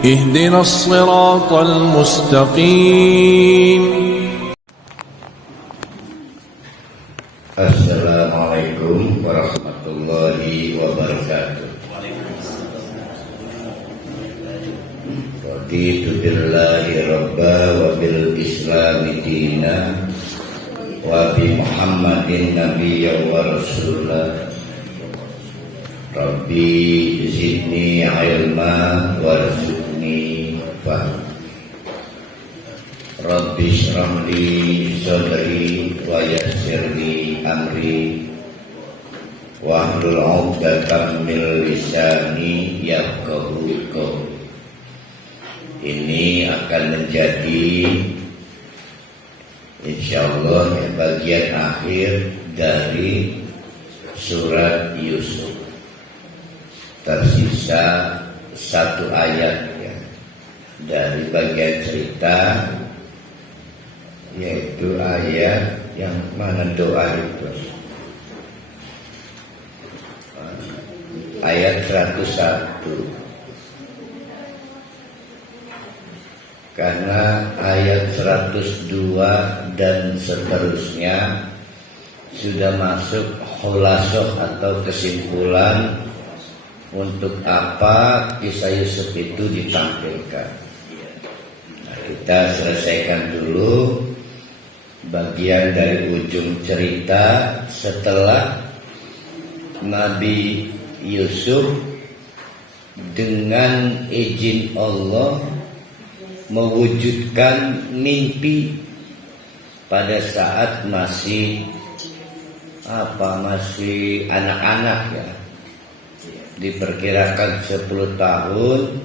اهدنا الصراط المستقيم. Assalamualaikum warahmatullahi wabarakatuh. Raditu billahi rabba wa bil islami dina wa bi Muhammadin nabiyya wa rasulah. Rabbi zidni ilma warzuqni fahma. Rabbi shrah li sadri wa yassir li amri wahlul 'uqdatam min lisani yafqahu qawli. Ini akan menjadi insyaallah bagian akhir dari surat Yusuf. Tersisa satu ayat ya, dari bagian cerita, yaitu ayat yang mana doa itu, ayat 101. Karena ayat 102 dan seterusnya sudah masuk khulasoh atau kesimpulan untuk apa kisah Yusuf itu ditampilkan. Nah, kita selesaikan dulu bagian dari ujung cerita setelah Nabi Yusuf dengan izin Allah mewujudkan mimpi pada saat masih anak-anak ya. Diperkirakan 10 tahun.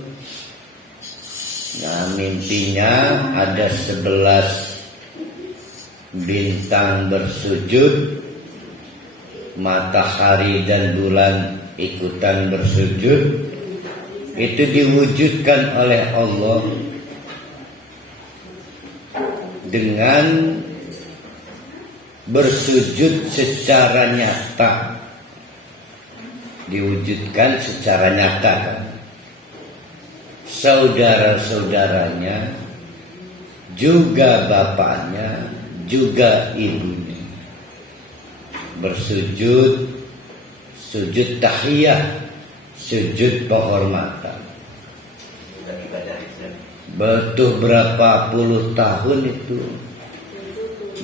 Nah, mimpinya ada 11 bintang bersujud, matahari dan bulan ikutan bersujud. Itu diwujudkan oleh Allah dengan bersujud secara nyata. Diwujudkan secara nyata. Saudara-saudaranya, juga bapaknya, juga ibunya bersujud, sujud tahiyah, sujud penghormatan. Betul berapa puluh tahun itu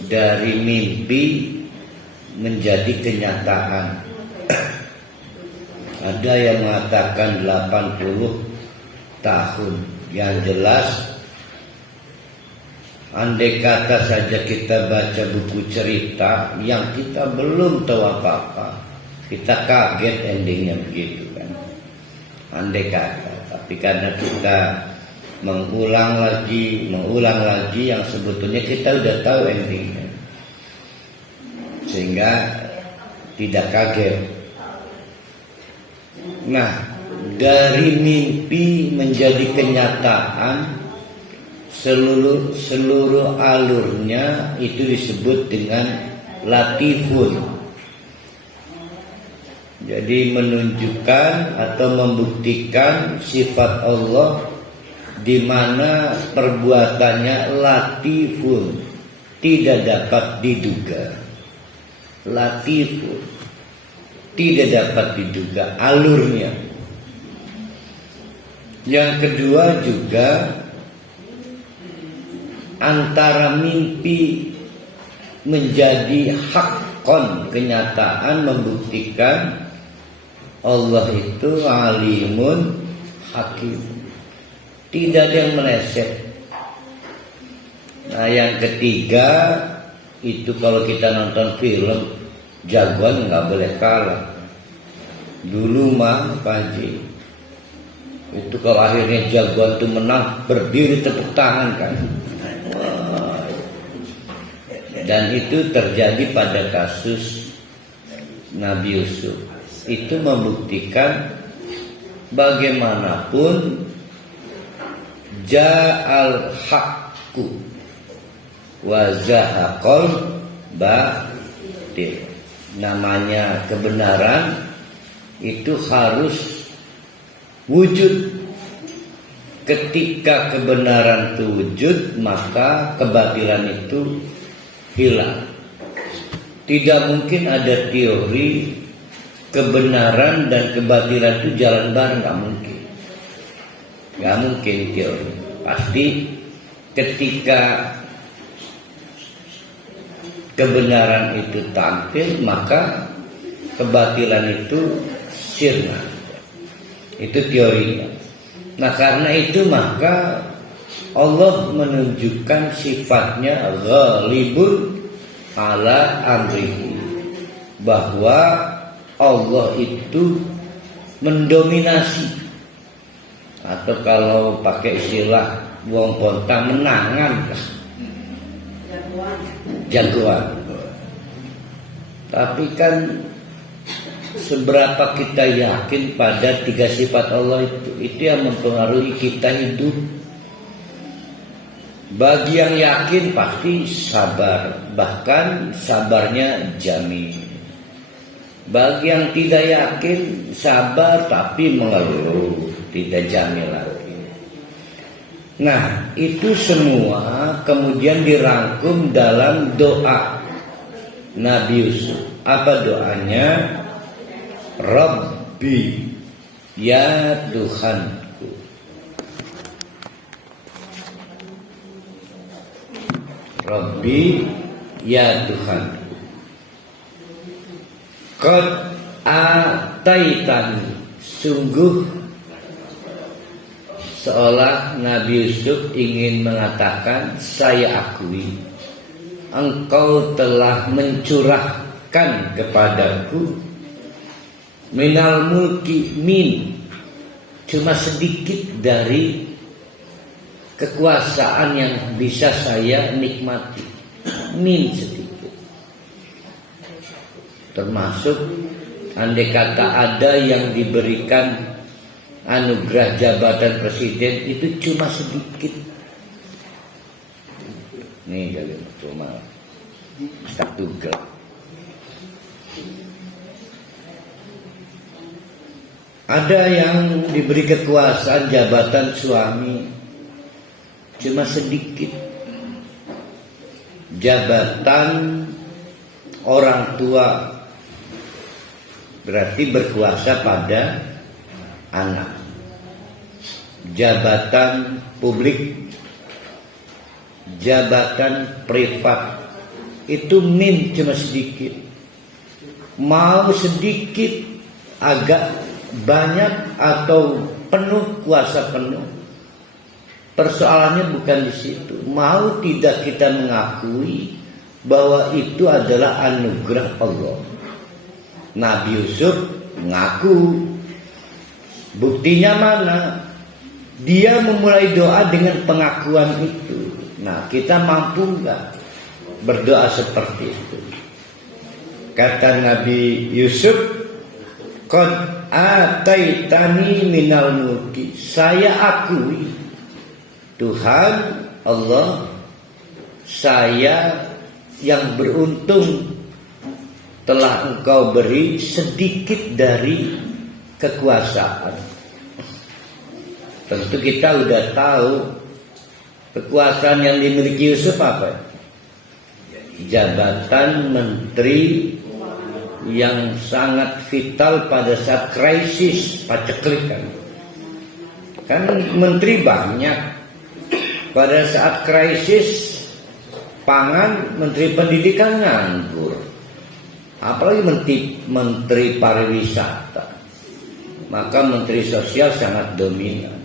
dari mimpi menjadi kenyataan. Ada yang mengatakan 80 tahun. Yang jelas, andai kata saja kita baca buku cerita yang kita belum tahu apa-apa, kita kaget endingnya begitu kan. Andai kata, tapi karena kita mengulang lagi yang sebetulnya kita udah tahu endingnya, sehingga tidak kaget. Nah, dari mimpi menjadi kenyataan, seluruh alurnya itu disebut dengan latifun. Jadi menunjukkan atau membuktikan sifat Allah di mana perbuatannya latifun, tidak dapat diduga. Latifun, tidak dapat diduga alurnya. Yang kedua juga antara mimpi menjadi hakon, kenyataan, membuktikan Allah itu alimun hakim, tidak ada yang meleset. Nah, yang ketiga itu kalau kita nonton film, jagoan nggak boleh kalah. Dulu mah Pak Haji, itu kalau akhirnya jagoan itu menang, berdiri tepuk tangan kan. Wah. Dan itu terjadi pada kasus Nabi Yusuf. Itu membuktikan bagaimanapun ja'al haqqu wa zahaqal batil. Namanya kebenaran itu harus wujud, ketika kebenaran itu wujud, maka kebatilan itu hilang. Tidak mungkin ada teori kebenaran dan kebatilan itu jalan bareng, nggak mungkin. Nggak mungkin teori. Pasti ketika kebenaran itu tampil, maka kebatilan itu sirna. Itu teorinya. Nah, karena itu maka Allah menunjukkan sifatnya ghalibun ala amrihi, bahwa Allah itu mendominasi, atau kalau pakai istilah wong pontang menangan, jagoan. Tapi kan seberapa kita yakin pada tiga sifat Allah itu yang mempengaruhi kita hidup. Bagi yang yakin pasti sabar, bahkan sabarnya jamin. Bagi yang tidak yakin sabar tapi mengeluh, tidak jamin lagi. Nah, itu semua kemudian dirangkum dalam doa Nabi Yusuf. Apa doanya? Rabbi, ya Tuhanku. Rabbi, ya Tuhanku. Qad ataitani, sungguh seolah Nabi Yusuf ingin mengatakan, saya akui engkau telah mencurahkan kepadaku minal mulki, cuma sedikit dari kekuasaan yang bisa saya nikmati, sedikit. Termasuk andai kata ada yang diberikan anugerah jabatan presiden, itu cuma sedikit. Nih jadi cuma satu gelas. Ada yang diberi kekuasaan jabatan suami, cuma sedikit. Jabatan orang tua, berarti berkuasa pada anak. Jabatan publik, jabatan privat, itu cuma sedikit. Mau sedikit, agak banyak atau penuh, kuasa penuh, persoalannya bukan di situ. Mau tidak kita mengakui bahwa itu adalah anugerah Allah. Nabi Yusuf mengaku. Buktinya mana? Dia memulai doa dengan pengakuan itu. Nah, kita mampu nggak berdoa seperti itu? Kata Nabi Yusuf, qad ataitani minal mulki, saya akui Tuhan Allah, saya yang beruntung telah engkau beri sedikit dari kekuasaan. Tentu kita udah tahu kekuasaan yang dimiliki Yusuf apa? Jabatan menteri yang sangat vital pada saat krisis paceklik kan menteri banyak. Pada saat krisis pangan, menteri pendidikan nganggur, apalagi menteri pariwisata, maka menteri sosial sangat dominan.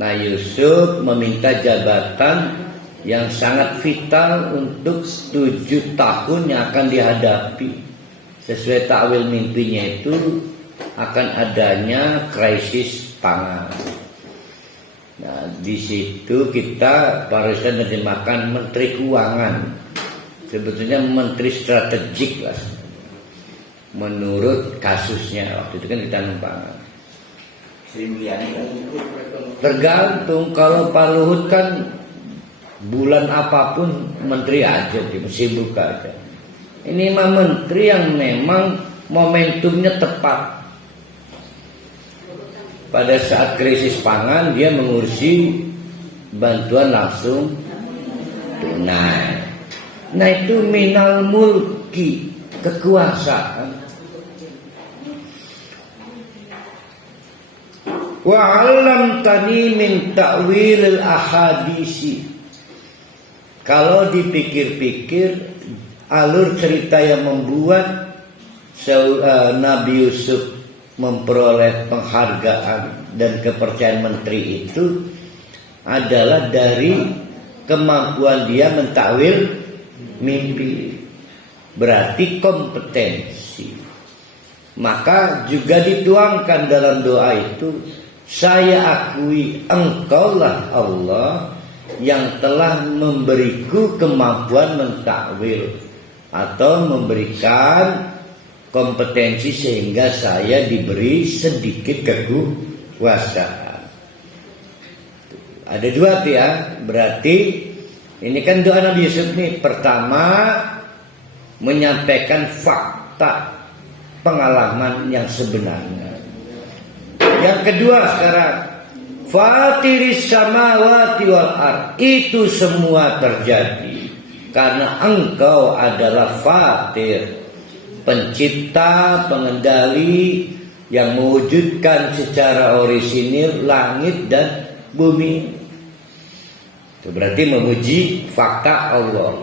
Nah, Yusuf meminta jabatan yang sangat vital untuk 7 tahun yang akan dihadapi. Sesuai takwil mimpinya itu akan adanya krisis pangan. Nah, di situ kita harusnya menerjemahkan menteri keuangan. Sebetulnya menteri strategik lah. Menurut kasusnya waktu itu kan kita pangan. Tergantung, kalau Pak Luhut kan bulan apapun menteri aja, sibuk aja. Ini mah menteri yang memang momentumnya tepat. pada saat krisis pangan dia mengurusi bantuan langsung tunai. Nah itu minal mulki, kekuasaan. Wa 'allamtani min ta'wilil ahadisi. Kalau dipikir-pikir alur cerita yang membuat Nabi Yusuf memperoleh penghargaan dan kepercayaan menteri itu adalah dari kemampuan dia mentakwil mimpi, berarti kompetensi. Maka juga dituangkan dalam doa itu, saya akui engkaulah Allah yang telah memberiku kemampuan mentakwil atau memberikan kompetensi sehingga saya diberi sedikit kekuasaan. Ada dua tuh ya, berarti ini kan doa Nabi Yusuf nih. Pertama menyampaikan fakta pengalaman yang sebenarnya. Yang kedua sekarang Fatiris samawati wal ard, itu semua terjadi karena engkau adalah Fatir, pencipta, pengendali yang mewujudkan secara orisinil langit dan bumi. Itu berarti memuji fakta Allah.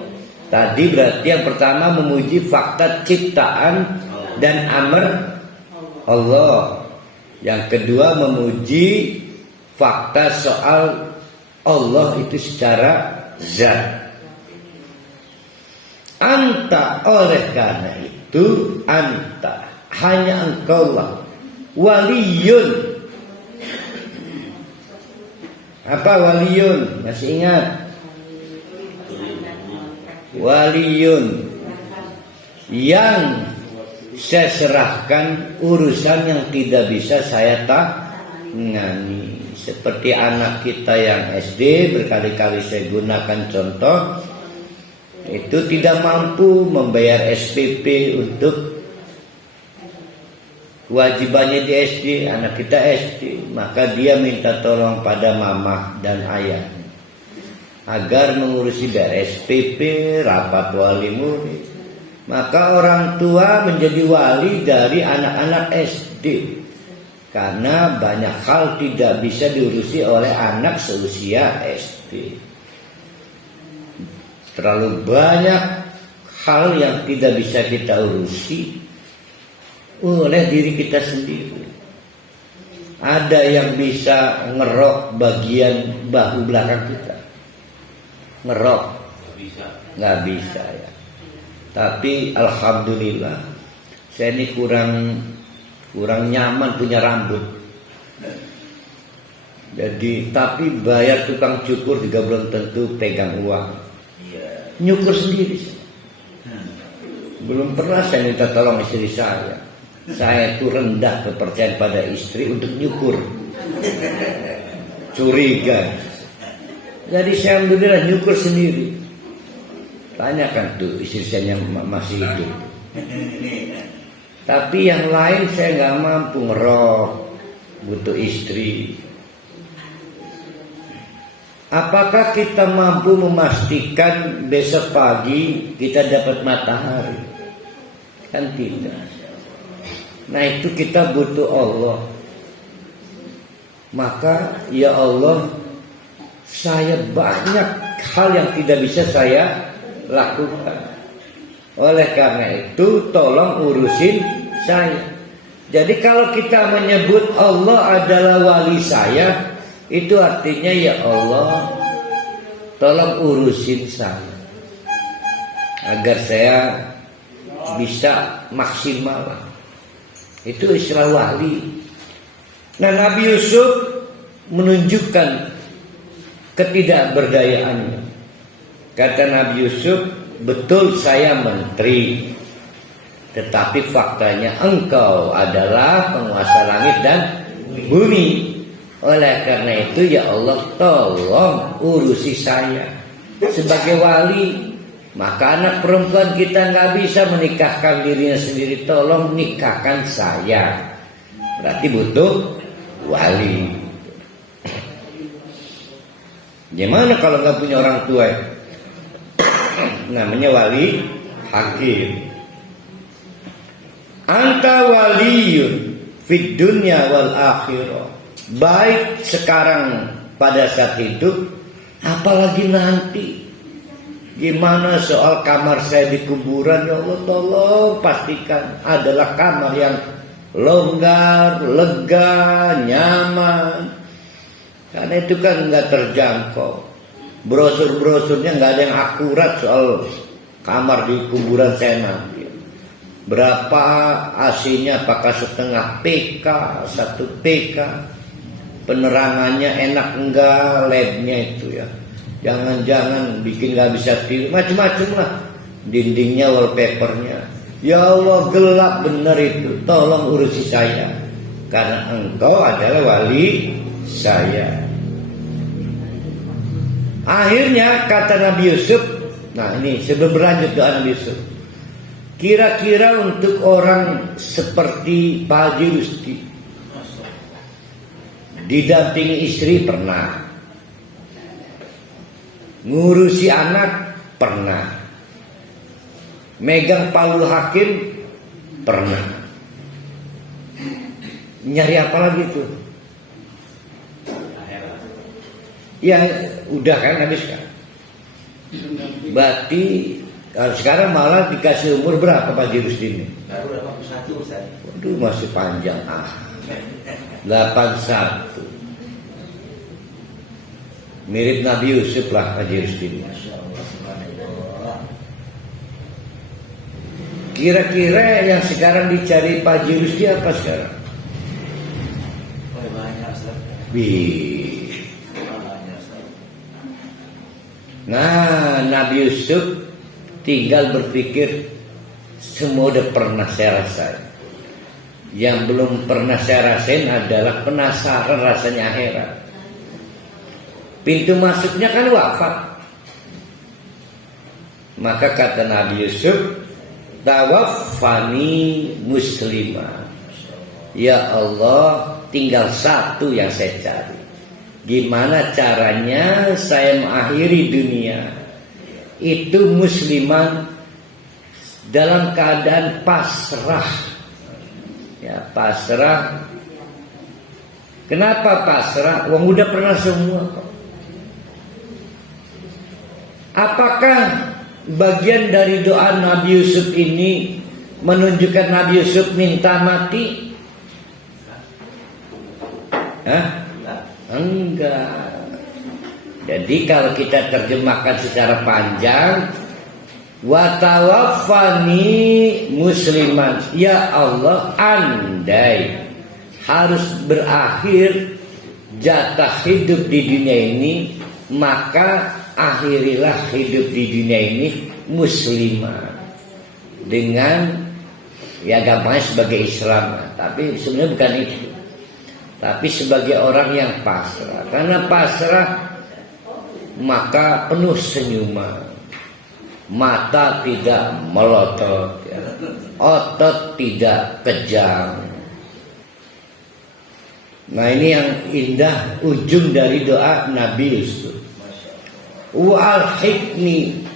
Tadi berarti yang pertama memuji fakta ciptaan dan amr Allah. Yang kedua memuji fakta soal Allah itu secara zat. Anta, oleh karena itu anta, hanya engkau lah waliyun. Apa waliyun? Masih ingat? Waliyun yang saya serahkan urusan yang tidak bisa saya tangani. Seperti anak kita yang SD, berkali-kali saya gunakan contoh, itu tidak mampu membayar SPP untuk kewajibannya di SD, anak kita SD, maka dia minta tolong pada mama dan ayah agar mengurusi bayar SPP, rapat wali murid. Maka orang tua menjadi wali dari anak-anak SD karena banyak hal tidak bisa diurusi oleh anak seusia SD. Terlalu banyak hal yang tidak bisa kita urusi oleh diri kita sendiri. Ada yang bisa ngerok bagian bahu belakang kita, ngerok nggak bisa ya. Tapi alhamdulillah saya ini kurang nyaman punya rambut. Jadi tapi bayar tukang cukur juga belum tentu pegang uang. Nyukur sendiri. Belum pernah saya minta tolong istri saya. Saya itu rendah kepercayaan pada istri untuk nyukur. Curiga. Jadi saya alhamdulillah nyukur sendiri. Tanyakan tuh istri saya yang masih hidup. Tapi yang lain saya nggak mampu ngerok, butuh istri. Apakah kita mampu memastikan besok pagi kita dapat matahari? Kan tidak. Nah itu kita butuh Allah. Maka ya Allah, saya banyak hal yang tidak bisa saya lakukan. Oleh karena itu tolong urusin saya. Jadi kalau kita menyebut Allah adalah wali saya, itu artinya ya Allah, tolong urusin saya agar saya bisa maksimal. Itu istilah wali. Nah Nabi Yusuf menunjukkan ketidakberdayaannya. Kata Nabi Yusuf, betul saya menteri, tetapi faktanya engkau adalah penguasa langit dan bumi. Oleh karena itu ya Allah, tolong urusi saya sebagai wali. Maka anak perempuan kita nggak bisa menikahkan dirinya sendiri, tolong nikahkan saya. Berarti butuh wali. Gimana kalau nggak punya orang tua? Namanya wali hakim. Anta waliyun fid dunya wal akhirah. Baik sekarang pada saat hidup, apalagi nanti. Gimana soal kamar saya di kuburan? Ya Allah, tolong pastikan adalah kamar yang longgar, lega, nyaman. Karena itu kan nggak terjangkau. Brosur-brosurnya nggak ada yang akurat soal kamar di kuburan saya nanti. Berapa AC-nya, apakah setengah PK, 1 PK, penerangannya enak enggak, LED-nya itu ya. Jangan-jangan bikin nggak bisa tidur, macam-macam lah. Dindingnya, wallpapernya. Ya Allah, gelap benar itu. Tolong urusi saya, karena engkau adalah wali saya. Akhirnya kata Nabi Yusuf, nah ini sebelum berlanjut doa Nabi Yusuf, kira-kira untuk orang seperti Pak Haji Rusti, didampingi istri pernah, ngurusi anak pernah, megang palu hakim pernah, nyari apa lagi tuh? Ya udah kan habis kan. Berarti sekarang malah dikasih umur berapa Pak Haji Rusdi ini? Baru 81 Ustaz. Waduh, masih panjang 81. Mirip Nabi Yusuf lah Pak Haji Rusdi ini. Kira-kira yang sekarang dicari Pak Haji Rusdi apa sekarang? Banyak Ustaz. Nah, Nabi Yusuf tinggal berpikir semua udah pernah saya rasain. Yang belum pernah saya rasain adalah penasaran rasanya akhirat. Pintu masuknya kan wafat. Maka kata Nabi Yusuf, tawaffani muslimah. Ya Allah, tinggal satu yang saya cari. Gimana caranya saya mengakhiri dunia itu musliman dalam keadaan pasrah. Ya, pasrah. Kenapa pasrah? Wong udah pernah semua kok. Apakah bagian dari doa Nabi Yusuf ini menunjukkan Nabi Yusuf minta mati? Hah? Enggak. Jadi kalau kita terjemahkan secara panjang, wa tawaffani musliman, ya Allah, andai harus berakhir jatah hidup di dunia ini, maka akhirilah hidup di dunia ini muslimah dengan ya agamanya sebagai Islam, tapi sebenarnya bukan itu. Tapi sebagai orang yang pasrah. Karena pasrah maka penuh senyuman, mata tidak melotot, ya. Otot tidak kejam. Nah ini yang indah ujung dari doa Nabi Yusuf. Wa'alhiqni,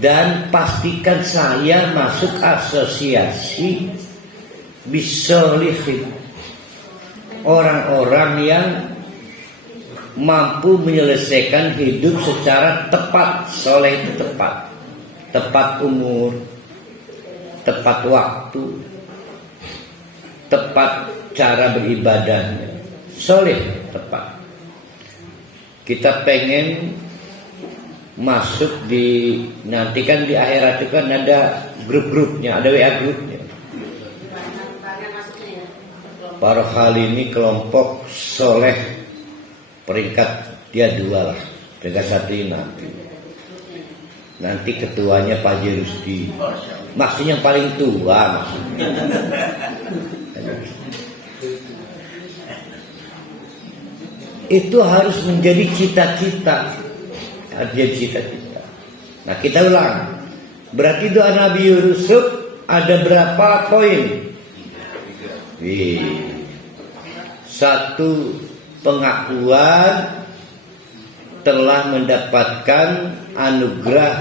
dan pastikan saya masuk asosiasi bisolihin, orang-orang yang mampu menyelesaikan hidup secara tepat. Soleh itu tepat, tepat umur, tepat waktu, tepat cara beribadahnya. Soleh tepat. Kita pengen masuk di, nanti kan di akhirat itu kan ada grup-grupnya, ada WA grupnya. Para kali ini kelompok soleh peringkat dia 2 lah, peringkat 1 ini nanti ketuanya Pak Haji Rusdi, maksudnya paling tua maksudnya. Itu harus menjadi cita-cita, Nah kita ulang, berarti doa Nabi Yusuf ada berapa poin? satu pengakuan telah mendapatkan anugerah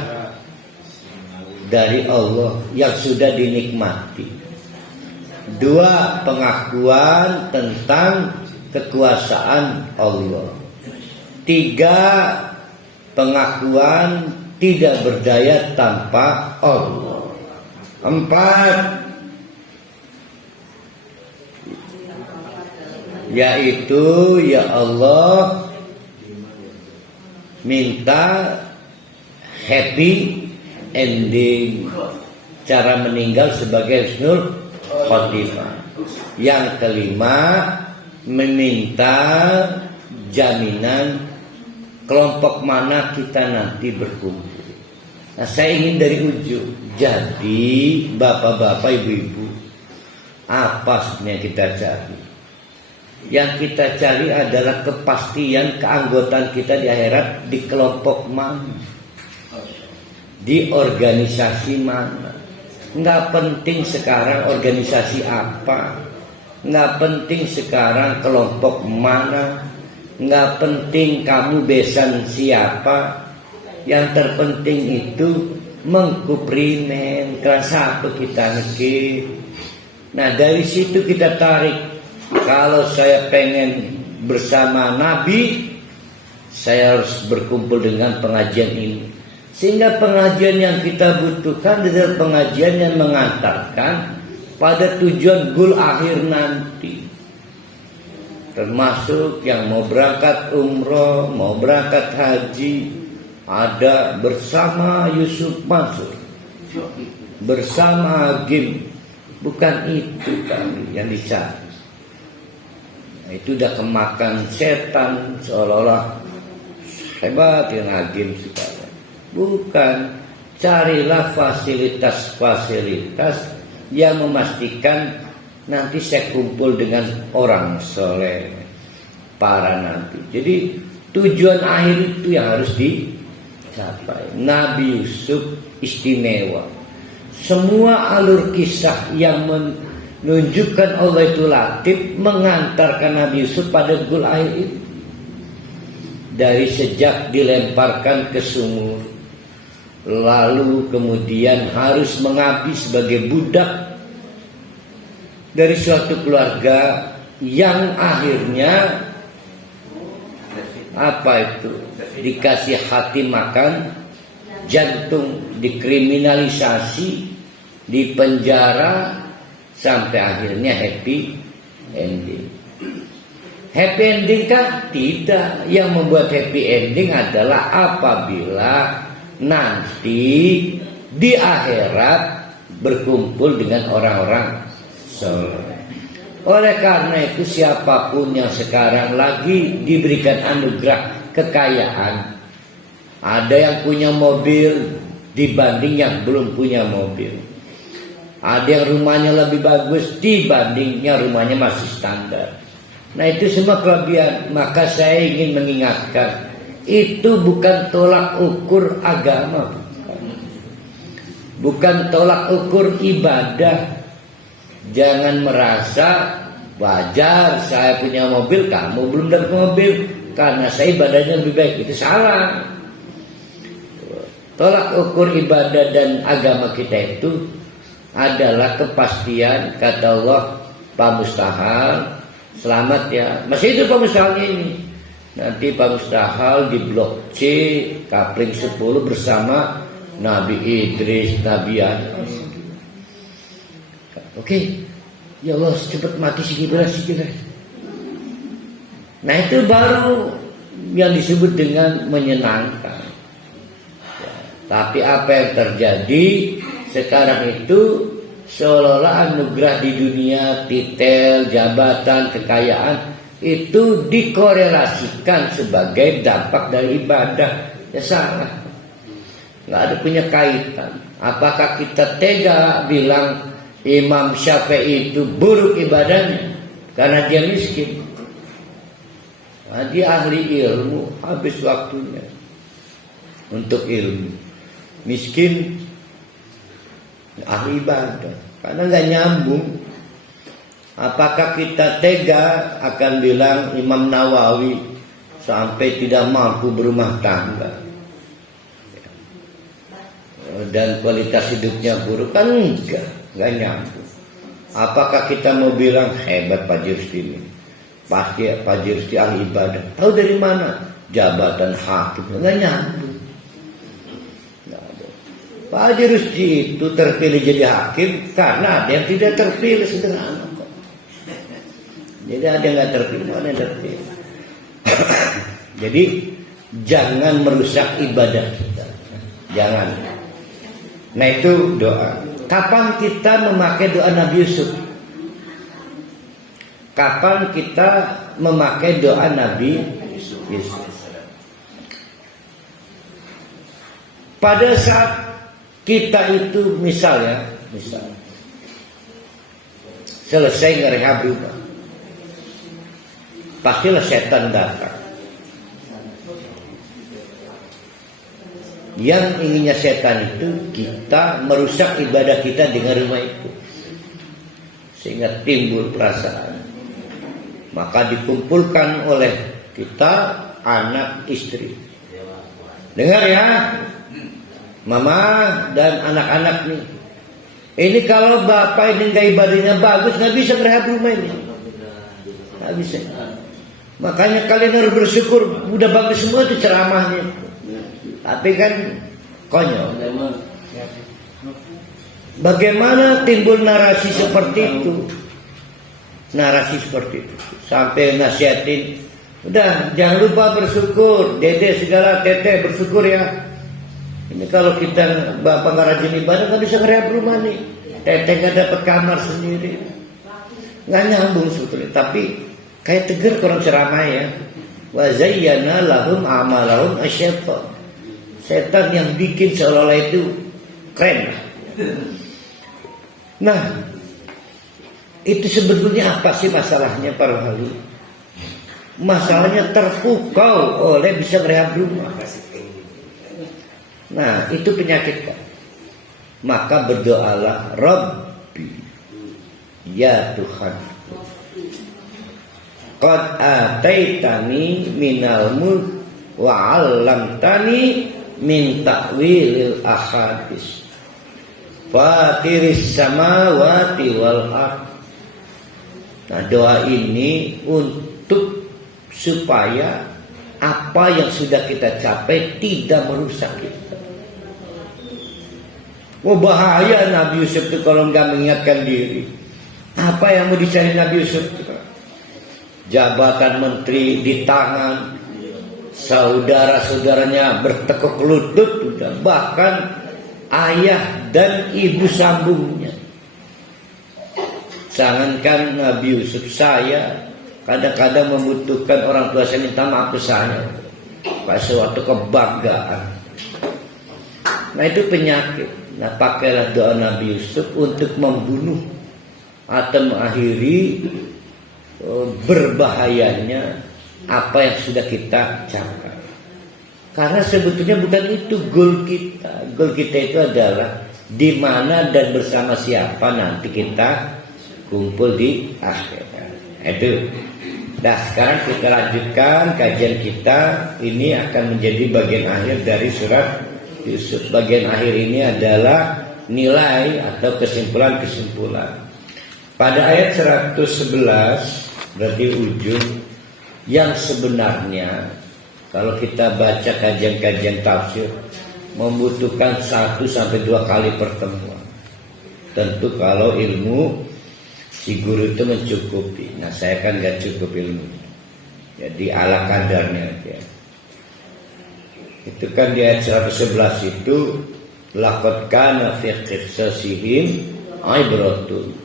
dari Allah yang sudah dinikmati. Dua, pengakuan tentang kekuasaan Allah. Tiga, pengakuan tidak berdaya tanpa Allah. Empat, yaitu ya Allah minta happy ending, cara meninggal sebagai husnul khotimah. Yang kelima, meminta jaminan kelompok mana kita nanti berkumpul. Nah, saya ingin dari ujung. Jadi bapak-bapak, ibu-ibu, apa sebenarnya kita cari? Yang kita cari adalah kepastian keanggotaan kita di akhirat di kelompok mana, di organisasi mana. Nggak penting sekarang organisasi apa, nggak penting sekarang kelompok mana, nggak penting kamu besan siapa. Yang terpenting itu mengkuprimen kerasa apa kita niki. Nah, dari situ kita tarik. Kalau saya pengen bersama Nabi, saya harus berkumpul dengan pengajian ini. Sehingga pengajian yang kita butuhkan adalah pengajian yang mengantarkan pada tujuan goal akhir nanti. Termasuk yang mau berangkat umroh, mau berangkat haji, ada bersama Yusuf Mansur, bersama Agim. Bukan itu kami yang dicari. Nah, itu udah kemakan setan, seolah-olah hebat yang Agim sekarang. Bukan, carilah fasilitas-fasilitas yang memastikan nanti saya kumpul dengan orang soleh, para nabi. Jadi tujuan akhir itu yang harus dicapai. Nabi Yusuf istimewa. Semua alur kisah yang menunjukkan Allah itu latif mengantarkan Nabi Yusuf pada goal akhir itu. Dari sejak dilemparkan ke sumur, lalu kemudian harus mengabdi sebagai budak dari suatu keluarga yang akhirnya apa itu, dikasih hati makan jantung, dikriminalisasi, dipenjara, sampai akhirnya happy ending. Happy ending kan? Tidak. Yang membuat happy ending adalah apabila nanti di akhirat berkumpul dengan orang-orang soleh. Oleh karena itu siapapun yang sekarang lagi diberikan anugerah kekayaan, ada yang punya mobil dibanding yang belum punya mobil, ada yang rumahnya lebih bagus dibandingnya rumahnya masih standar. Nah, itu semua kelebihan. Maka saya ingin mengingatkan, itu bukan tolak ukur agama, bukan tolak ukur ibadah. Jangan merasa wajar saya punya mobil, kamu belum dapat mobil, karena saya ibadahnya lebih baik. Itu salah. Tolak ukur ibadah dan agama kita itu adalah kepastian. Kata Allah, Pak Mustahal selamat ya, masih itu Pak Mustahalnya ini. Nanti Pak Mustahal di blok C kapling 10 bersama Nabi Idris, Nabi Adam. Oke, ya Allah cepat mati segera. Nah, itu baru yang disebut dengan menyenangkan ya. Tapi apa yang terjadi sekarang itu seolah-olah anugerah di dunia, titel, jabatan, kekayaan itu dikorelasikan sebagai dampak dari ibadah. Ya salah, nggak ada punya kaitan. Apakah kita tega bilang Imam Syafi'i itu buruk ibadahnya karena dia miskin? Nah, dia ahli ilmu, habis waktunya untuk ilmu. Miskin ahli ibadah karena nggak nyambung. Apakah kita tega akan bilang Imam Nawawi sampai tidak mampu berumah tangga dan kualitas hidupnya buruk? Kan enggak nyambung. Apakah kita mau bilang hebat Pak Justi ini? Pasti Pak Justi ahli ibadah. Tahu dari mana? Jabatan hakim. Enggak nyambung. Pak Justi itu terpilih jadi hakim karena ada yang tidak terpilih, sederhana kok. Jadi ada yang nggak terpilih, ada yang terpilih. Jadi jangan merusak ibadah kita. Jangan. Nah itu doa. Kapan kita memakai doa Nabi Yusuf? Kapan kita memakai doa Nabi Yusuf? Pada saat kita itu misalnya selesai ngerehab rumah, pastilah setan datang. Yang inginnya setan itu kita merusak ibadah kita dengan rumah itu, sehingga timbul perasaan. Maka dikumpulkan oleh kita anak istri. Dengar ya, mama dan anak-anak nih. Ini kalau bapak ini nggak ibadahnya bagus, nggak bisa ngerehab rumah ini. Nggak bisa. Makanya kalian harus bersyukur, udah bagus semua itu ceramahnya. Tapi kan konyol. Bagaimana timbul narasi seperti itu? Narasi seperti itu. Sampai nasihatin, udah jangan lupa bersyukur, dede segala teteh bersyukur ya. Ini kalau kita bapak nggak rajin ibadah nggak bisa ngerehab rumah nih. Teteh nggak dapat kamar sendiri. Nggak nyambung sebetulnya. Tapi kayak tegar orang ceramah ya. Wa zayyana lahum amalahum asyaitan. Setan yang bikin seolah-olah itu keren. Nah, itu sebetulnya apa sih masalahnya para wali? Masalahnya terpukau oleh bisa ngerehab rumah. Nah, itu penyakit kan. Maka berdoalah, Rabbi, ya Tuhan, qad ataitani minal mulk wa 'allamtani min ta'wilil ahadits fatiris samawati wal ardh. Nah, doa ini untuk supaya apa yang sudah kita capai tidak merusak kita. Oh, bahaya Nabi Yusuf itu kalau nggak mengingatkan diri. Apa yang mau dicari Nabi Yusuf? Jabatan menteri di tangan, saudara-saudaranya bertekuk lutut, bahkan ayah dan ibu sambungnya. Jangankan Nabi Yusuf, saya kadang-kadang membutuhkan orang tua saya minta maaf ke saya pas suatu kebanggaan. Nah itu penyakit. Nah pakailah doa Nabi Yusuf untuk membunuh atau mengakhiri berbahayanya apa yang sudah kita capai. Karena sebetulnya bukan itu goal kita. Goal kita itu adalah di mana dan bersama siapa nanti kita kumpul di akhirat. Itu. Nah sekarang kita lanjutkan kajian kita. Ini akan menjadi bagian akhir dari surat Yusuf. Bagian akhir ini adalah nilai atau kesimpulan-kesimpulan. Pada ayat 111 berarti ujung, yang sebenarnya kalau kita baca kajian-kajian tafsir membutuhkan 1 sampai 2 kali pertemuan. Tentu kalau ilmu si guru itu mencukupi. Nah saya kan gak cukup ilmu, jadi ala kadarnya ya. Itu kan di ayat 111 itu laqad kana fi qissasihim ibratun.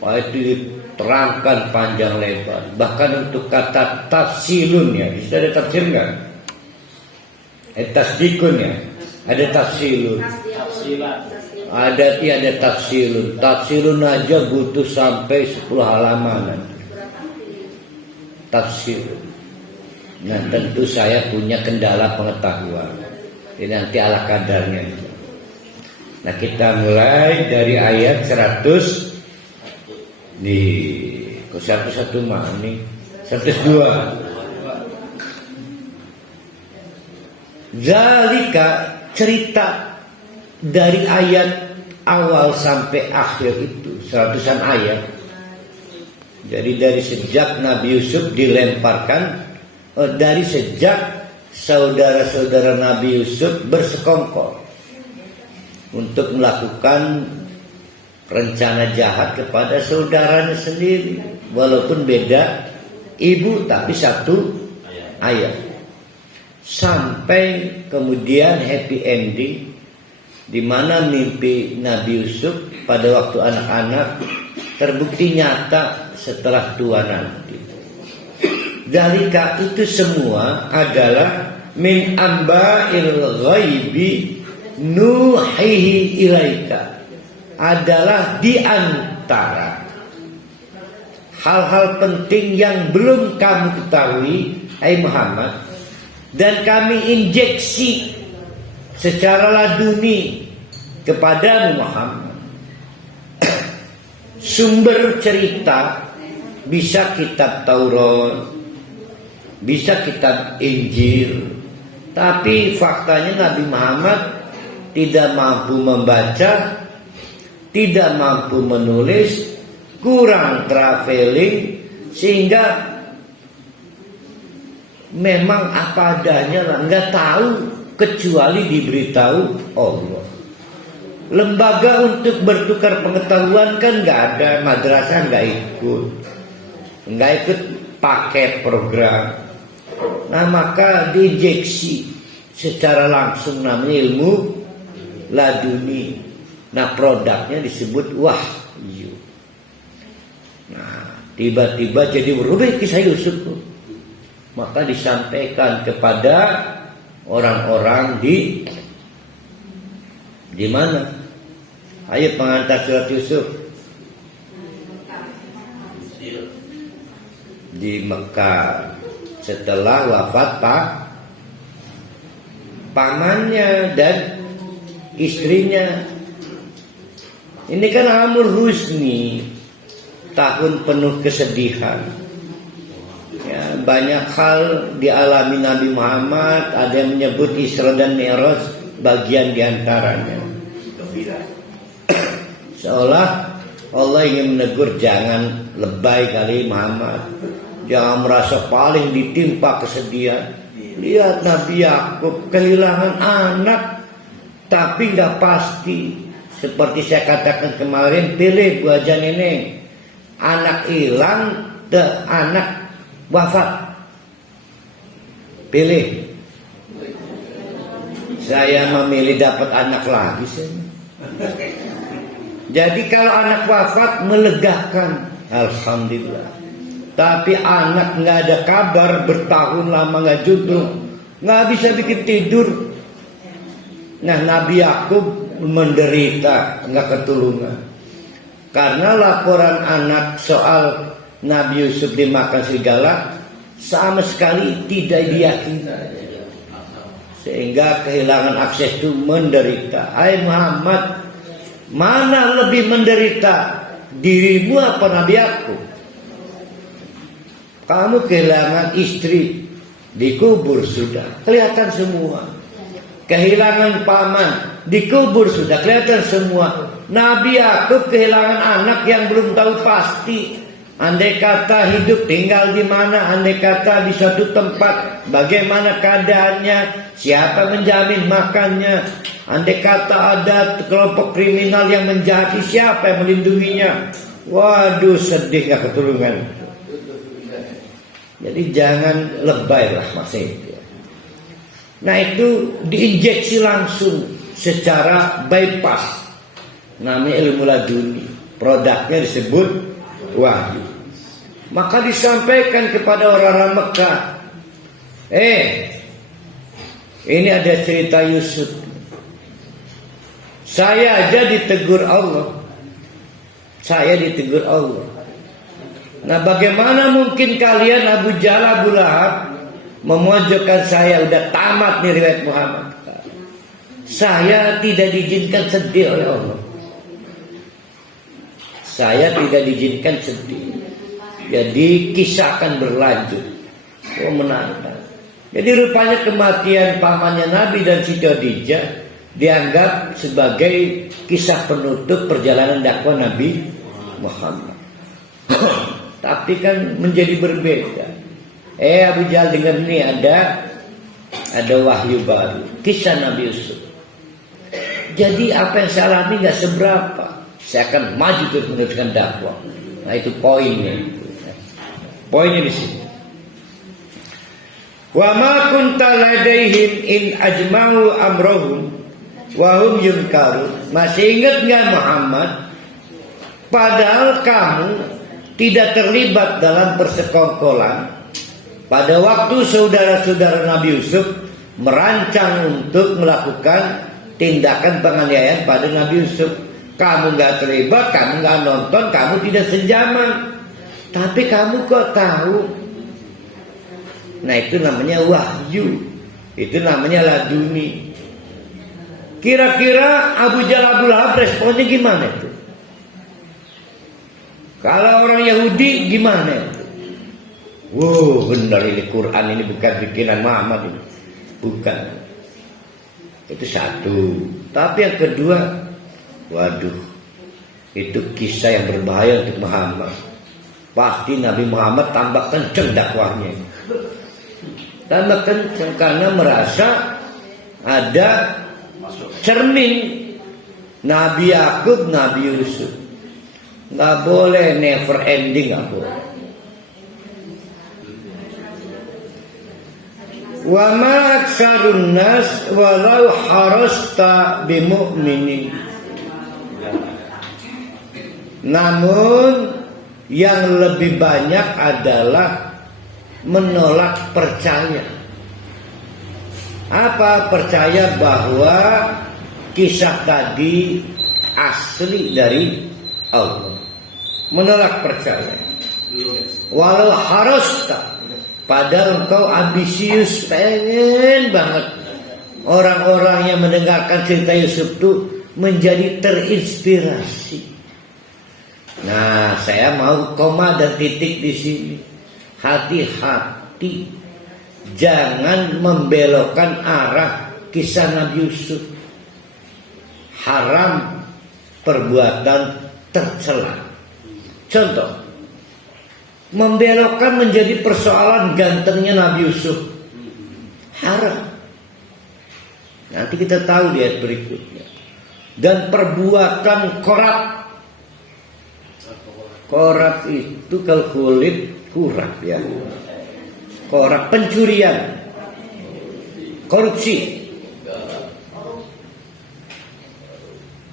Itu diterangkan panjang lebar. Bahkan untuk kata tafsilun ya, bisa ada tafsir enggak? Tasdikun ya, ada tafsilun. Ada tafsilun. Tafsilun aja butuh sampai 10 halaman. Tafsilun. Nah tentu saya punya kendala pengetahuan. Ini nanti ala kadarnya. Nah kita mulai dari ayat 111. Di kok 101 mana? 102. Zalika cerita dari ayat awal sampai akhir itu 100-an ayat. Jadi dari sejak Nabi Yusuf dilemparkan, dari sejak saudara-saudara Nabi Yusuf bersekongkol untuk melakukan rencana jahat kepada saudaranya sendiri, walaupun beda ibu tapi satu ayah. Sampai kemudian happy ending, di mana mimpi Nabi Yusuf pada waktu anak-anak terbukti nyata setelah tua nanti. Zalika itu semua adalah min amba'il ghaibi nuhihi ilaika, adalah di antara hal-hal penting yang belum kamu ketahui, hai Muhammad, dan kami injeksi secara laduni kepadamu Muhammad. Sumber cerita bisa kitab Taurat, bisa kitab Injil, tapi faktanya Nabi Muhammad tidak mampu membaca, tidak mampu menulis, kurang traveling, sehingga memang apa adanya lah, nggak tahu kecuali diberitahu Allah. Lembaga untuk bertukar pengetahuan kan nggak ada, madrasah nggak ikut paket program. Nah maka diinjeksi secara langsung namanya ilmu laduni. Nah produknya disebut wahyu. Nah tiba-tiba jadi berubah kisah Yusuf. Maka disampaikan kepada orang-orang di mana? Ayo pengantar surat Yusuf. Di Mekah setelah wafat pamannya dan istrinya. Ini kan Amul Husni, tahun penuh kesedihan. Ya, banyak hal dialami Nabi Muhammad. Ada yang menyebut Isra dan Mi'raj bagian diantaranya. Seolah Allah ingin menegur, jangan lebay kali Muhammad, jangan merasa paling ditimpa kesedihan. Lihat Nabi Yakub kehilangan anak, tapi nggak pasti. Seperti saya katakan kemarin, pilih Bu Haja Neneng, anak hilang, anak wafat, pilih. Saya memilih dapat anak lagi saya. Jadi kalau anak wafat melegakan, alhamdulillah. Tapi anak nggak ada kabar, bertahun lama nggak judul, nggak bisa bikin tidur. Nah Nabi Yakub menderita, nggak ketulungan. Karena laporan anak soal Nabi Yusuf dimakan serigala sama sekali tidak diyakini, sehingga kehilangan akses itu menderita. Hai Muhammad, mana lebih menderita, dirimu apa Nabi Yakub? Kamu kehilangan istri, dikubur sudah, kelihatan semua. Kehilangan paman, dikubur sudah, kelihatan semua. Nabi Yakub kehilangan anak yang belum tahu pasti. Andai kata hidup tinggal di mana, andai kata di suatu tempat, bagaimana keadaannya, siapa menjamin makannya, andai kata ada kelompok kriminal yang menjahati, siapa yang melindunginya. Waduh, sedih gak ketulungan. Jadi jangan lebay lah maksudnya. Nah itu diinjeksi langsung secara bypass, namanya ilmu laduni. Produknya disebut wahyu. Maka disampaikan kepada orang-orang Mekah, ini ada cerita Yusuf. Saya aja ditegur Allah. Saya ditegur Allah. Nah bagaimana mungkin kalian Abu Jahal, Abu Lahab memojokkan saya? Udah tamat nih riwayat Muhammad. Saya tidak diizinkan sedih oleh Allah. saya tidak diizinkan sedih. Jadi kisah akan berlanjut. Oh, menantang. Jadi rupanya kematian pamannya Nabi dan Siti Khadijah dianggap sebagai kisah penutup perjalanan dakwah Nabi Muhammad. Tapi kan menjadi berbeda. Abu Jahal dengar nih, ada wahyu baru, kisah Nabi Yusuf. Jadi apa yang saya alami nggak seberapa. Saya akan maju terus meneruskan dakwah. Nah itu poinnya. Poinnya di sini. Wa ma kunta ladaihim in ajma'u amrohum wa hum yunkarun. Masih ingat nggak Muhammad? Padahal kamu tidak terlibat dalam persekongkolan pada waktu saudara-saudara Nabi Yusuf merancang untuk melakukan tindakan penganiayaan pada Nabi Yusuf. Kamu nggak terlibat, kamu nggak nonton, kamu tidak sejaman. Tapi kamu kok tahu? Nah itu namanya wahyu. Itu namanya laduni. Kira-kira Abu Jahal Abu Lahab responnya gimana itu? Kalau orang Yahudi gimana itu? Wow, benar ini Quran ini bukan bikinan Muhammad ini. Bukan. Itu satu. Tapi yang kedua, waduh, itu kisah yang berbahaya untuk Muhammad. Pasti Nabi Muhammad tambah kenceng dakwahnya. Tambah kenceng karena merasa ada cermin Nabi Yakub, Nabi Yusuf. Nggak boleh never ending, nggak boleh. Wa ma aktsarun nas walau harasta bimu'minin. Namun yang lebih banyak adalah menolak percaya. Apa? Percaya bahwa kisah tadi asli dari Allah. Menolak percaya. Walau harasta, padahal engkau ambisius, pengen banget orang-orang yang mendengarkan cerita Yusuf itu menjadi terinspirasi. Nah, saya mau koma dan titik di sini. Hati-hati, jangan membelokkan arah kisah Nabi Yusuf. Haram, perbuatan tercela. Contoh, membelokkan menjadi persoalan gantengnya Nabi Yusuf. Haram. Nanti kita tahu di ayat berikutnya. Dan perbuatan korab. Korab itu kalau kulit kurap ya. Korab pencurian, korupsi,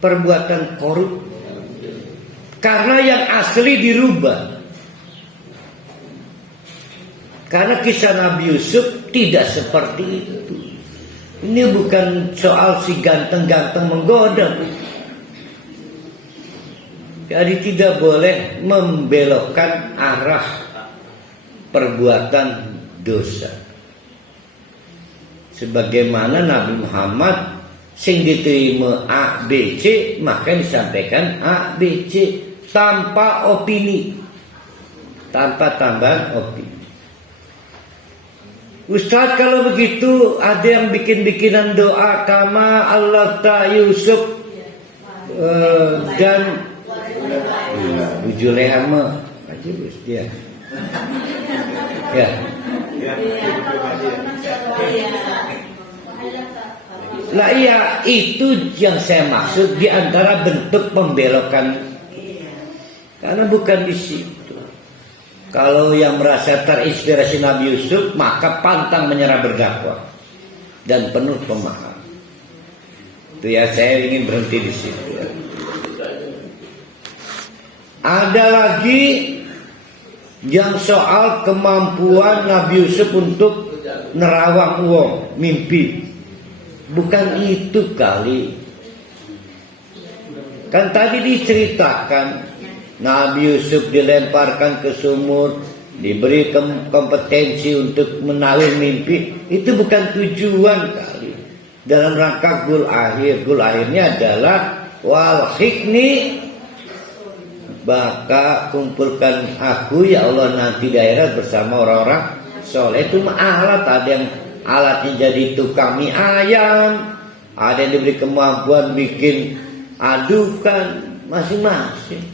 perbuatan korup. Karena yang asli dirubah. Karena kisah Nabi Yusuf tidak seperti itu. Ini bukan soal si ganteng-ganteng menggoda. Jadi tidak boleh membelokkan arah perbuatan dosa. Sebagaimana Nabi Muhammad sing diterima A, B, C, maka disampaikan A, B, C tanpa opini, tanpa tambahan opini. Ustaz, kalau begitu ada yang bikin-bikinan doa kama Allah ta Yusuf dan Bujuleha mah aja dia. Ya. Lah iya, itu yang saya maksud di antara bentuk pembelokan. Karena bukan di situ. Kalau yang merasa terinspirasi Nabi Yusuf, maka pantang menyerah berdakwah dan penuh pemahaman. Itu ya, saya ingin berhenti di situ. Ya. Ada lagi yang soal kemampuan Nabi Yusuf untuk nerawang wong, mimpi. Bukan itu kali. Kan tadi diceritakan Nabi Yusuf dilemparkan ke sumur, diberi kompetensi untuk menahu mimpi. Itu bukan tujuan kali. Dalam rangka goal akhir. Goal akhirnya adalah wal hikni maka kumpulkan aku ya Allah nanti di akhirat bersama orang-orang soleh. Itu mah alat, ada yang alatnya jadi tukang mie ayam, ada yang diberi kemampuan bikin adukan, masing-masing.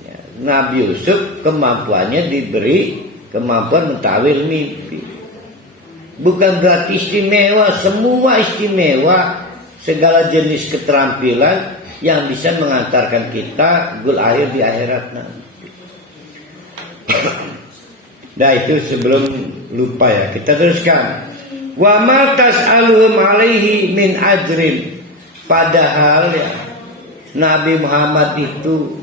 Ya, Nabi Yusuf kemampuannya diberi kemampuan mentawil mimpi. Bukan berarti istimewa, semua istimewa, segala jenis keterampilan yang bisa mengantarkan kita gul akhir di akhirat nanti. Nah itu sebelum lupa ya, kita teruskan. Wa ma tas'aluhum alaihi min ajrin. Padahal ya, Nabi Muhammad itu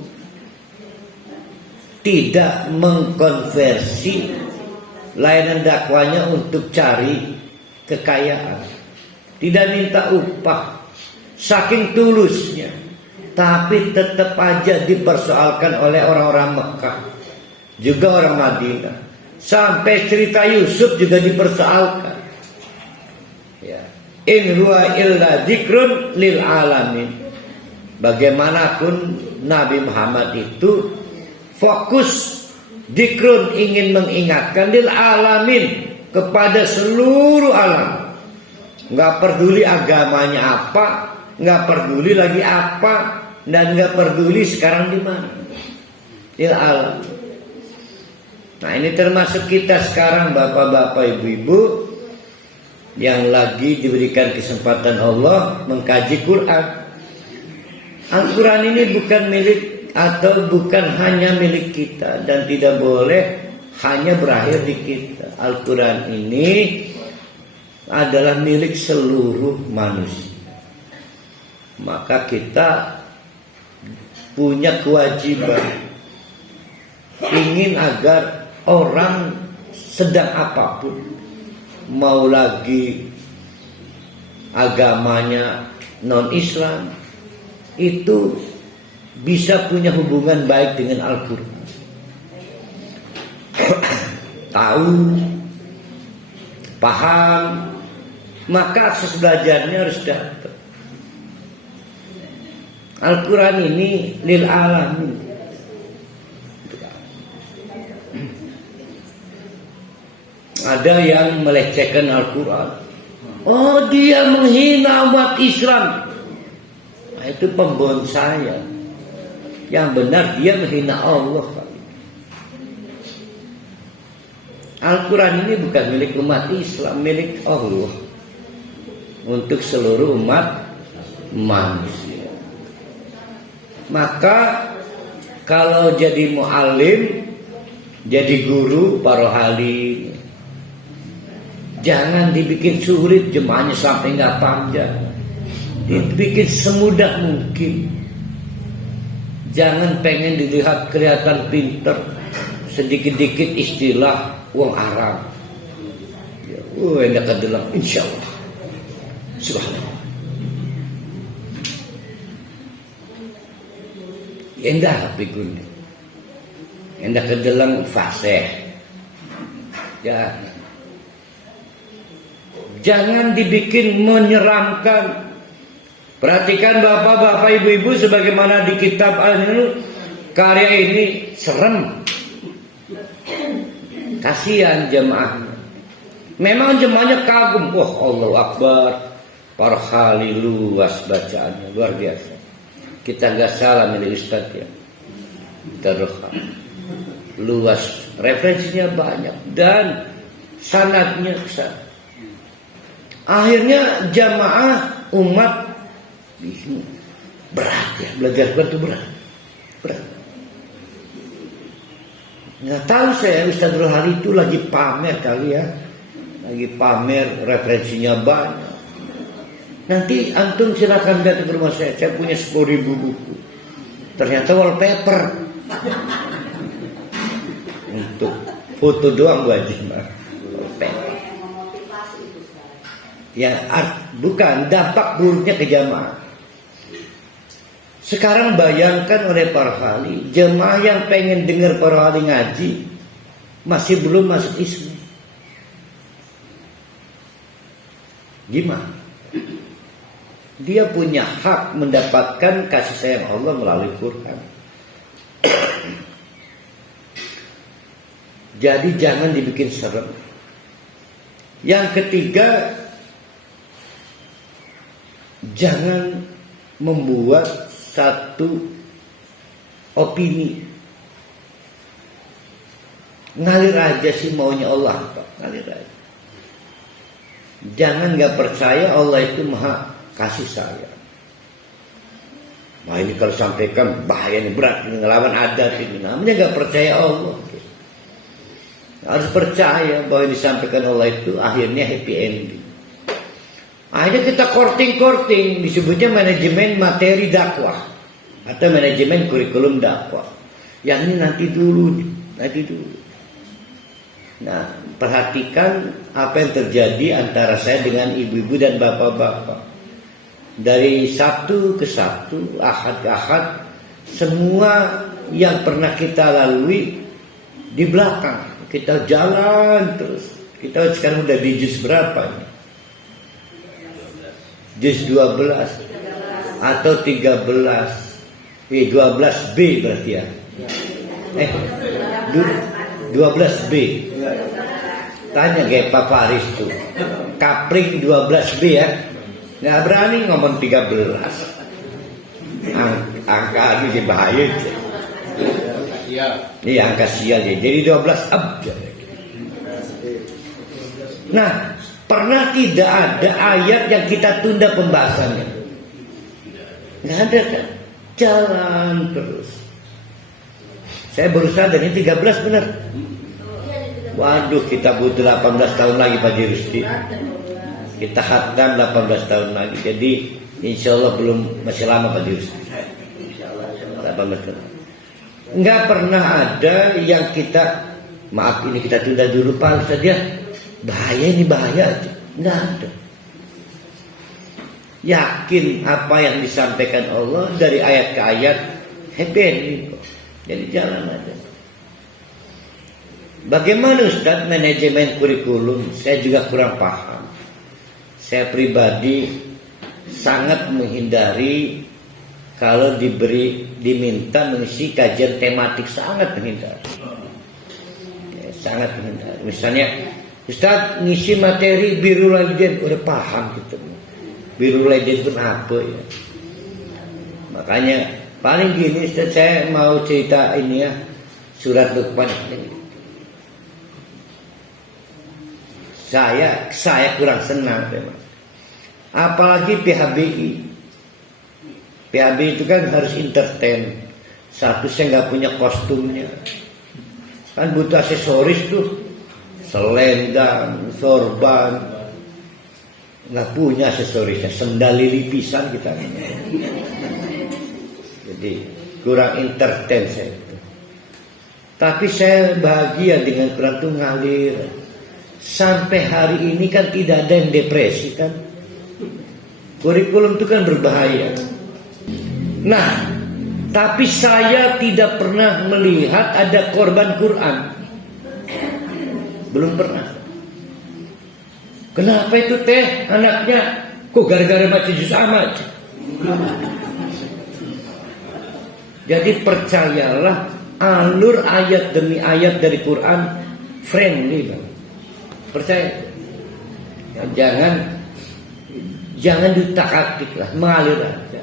tidak mengkonversi layanan dakwanya untuk cari kekayaan. Tidak minta upah, saking tulusnya. Tapi tetap aja dipersoalkan oleh orang-orang Mekah, juga orang Madinah. Sampai cerita Yusuf juga dipersoalkan. Ya. In huwa illa dzikrun lil alamin. Bagaimanapun Nabi Muhammad itu fokus dzikrun, ingin mengingatkan lil alamin, kepada seluruh alam. Nggak peduli agamanya apa, nggak peduli lagi apa, dan nggak peduli sekarang di mana. Lil alam. Nah ini termasuk kita sekarang bapak-bapak ibu-ibu yang lagi diberikan kesempatan Allah mengkaji Quran. Al-Quran ini bukan milik atau bukan hanya milik kita dan tidak boleh hanya berakhir di kita. Al-Quran ini adalah milik seluruh manusia. Maka kita punya kewajiban ingin agar orang sedang apapun, mau lagi agamanya non-Islam, itu bisa punya hubungan baik dengan Al-Quran. Tahu, paham, maka akses belajarnya harus dapat. Al-Quran ini lil alamin. Ada yang melecehkan Al-Quran. Oh, dia menghina umat Islam. Nah, itu pembonsaian. Yang benar dia menghina Allah. Al-Quran ini bukan milik umat Islam, milik Allah. Untuk seluruh umat manusia. Maka kalau jadi muallim, jadi guru, parohali, jangan dibikin sulit jemaahnya sampai nggak panjang. Dibikin semudah mungkin. Jangan pengen dilihat kelihatan pinter, sedikit-dikit istilah uang Arab. Ya, enak kedalam, insya Allah. Subhanallah. Endah pikun. Endah kedalam fasih. Ya. Jangan dibikin menyeramkan. Perhatikan bapak-bapak ibu-ibu, sebagaimana di kitab Al-Nur, karya ini serem. Kasihan jemaahnya. Memang jemaahnya kagum. Wah, Allahu Akbar. Para kali luas bacaannya, luar biasa. Kita nggak salah milih Ustadz ya. Kita luas, referensinya banyak dan sanadnya besar. Akhirnya jamaah umat bingung. Berat ya, belajar Quran itu berat. Nggak tahu saya, Ustadz Rohani itu lagi pamer kali ya, lagi pamer referensinya banyak. Nanti antum silakan datang ke rumah saya punya 10.000 buku. Ternyata wallpaper. Untuk foto doang gua aja, wallpaper. Ya, bukan dampak buruknya ke jamaah. Sekarang bayangkan oleh para wali, jemaah yang pengen dengar para wali ngaji masih belum masuk Islam. Gimana? Dia punya hak mendapatkan kasih sayang Allah melalui Quran. Jadi jangan dibikin serem. Yang ketiga, jangan membuat satu opini. Ngalir aja sih maunya Allah, Pak. Ngalir aja. Jangan nggak percaya Allah itu maha kasih sayang. Nah ini kalau sampaikan bahaya ini, berat, ini ngelawan adat ini. Namanya nggak percaya Allah. Harus percaya bahwa yang disampaikan Allah itu akhirnya happy ending. Akhirnya kita korting-korting, disebutnya manajemen materi dakwah atau manajemen kurikulum dakwah. Yang ini nanti dulu. Nah, perhatikan apa yang terjadi antara saya dengan ibu-ibu dan bapak-bapak. Dari Sabtu ke Sabtu, Ahad ke Ahad, semua yang pernah kita lalui di belakang. Kita jalan terus. Kita sekarang udah di juz berapa ini? Juz 12 atau 13. 12B berarti ya. 12B. Tanya kayak Pak Faris tuh. Kapling 12B ya. Nggak berani ngomong 13. Angka ini bahaya. Iya, angka sial ya. Jadi 12 abjad. Nah, pernah tidak ada ayat yang kita tunda pembahasannya? Nggak ada kan? Jalan terus. Saya baru sadar ini 13 benar. Waduh, kita butuh 18 tahun lagi Pak Jirusti. Kita khatam 18 tahun lagi. Jadi insya Allah masih lama Pak Jirusti. 18 tahun. Nggak pernah ada yang kita, maaf ini kita tunda dulu Pak saja. Bahaya ini bahaya aja. Nggak ada. Yakin apa yang disampaikan Allah dari ayat ke ayat, happy ending kok. Jadi jalan aja. Bagaimana Ustaz manajemen kurikulum? Saya juga kurang paham. Saya pribadi sangat menghindari kalau diminta mengisi kajian tematik, sangat menghindari. Ya, sangat menghindari. Misalnya Ustaz ngisi materi Birrul Walidain, udah paham gitu. Birrul Walidain itu apa ya? Makanya paling gini Ustaz, saya mau cerita ini ya, surat Luqman ini. Saya kurang senang memang. Apalagi PHBI. PHBI itu kan harus entertain. Satu, saya nggak punya kostumnya. Kan butuh aksesoris tuh. Selendang, sorban. Nggak punya aksesorisnya. Sendal lili pisan kita. Jadi kurang entertain saya itu. Tapi saya bahagia dengan Quran itu ngalir. Sampai hari ini kan tidak ada yang depresi kan. Kurikulum itu kan berbahaya. Nah, tapi saya tidak pernah melihat ada korban Quran. Belum pernah. Kenapa itu teh anaknya kok gara-gara baca juz amat? Jadi percayalah, alur ayat demi ayat dari Quran friendly bang. Percaya ya, jangan ditak-atik lah, mengalir aja.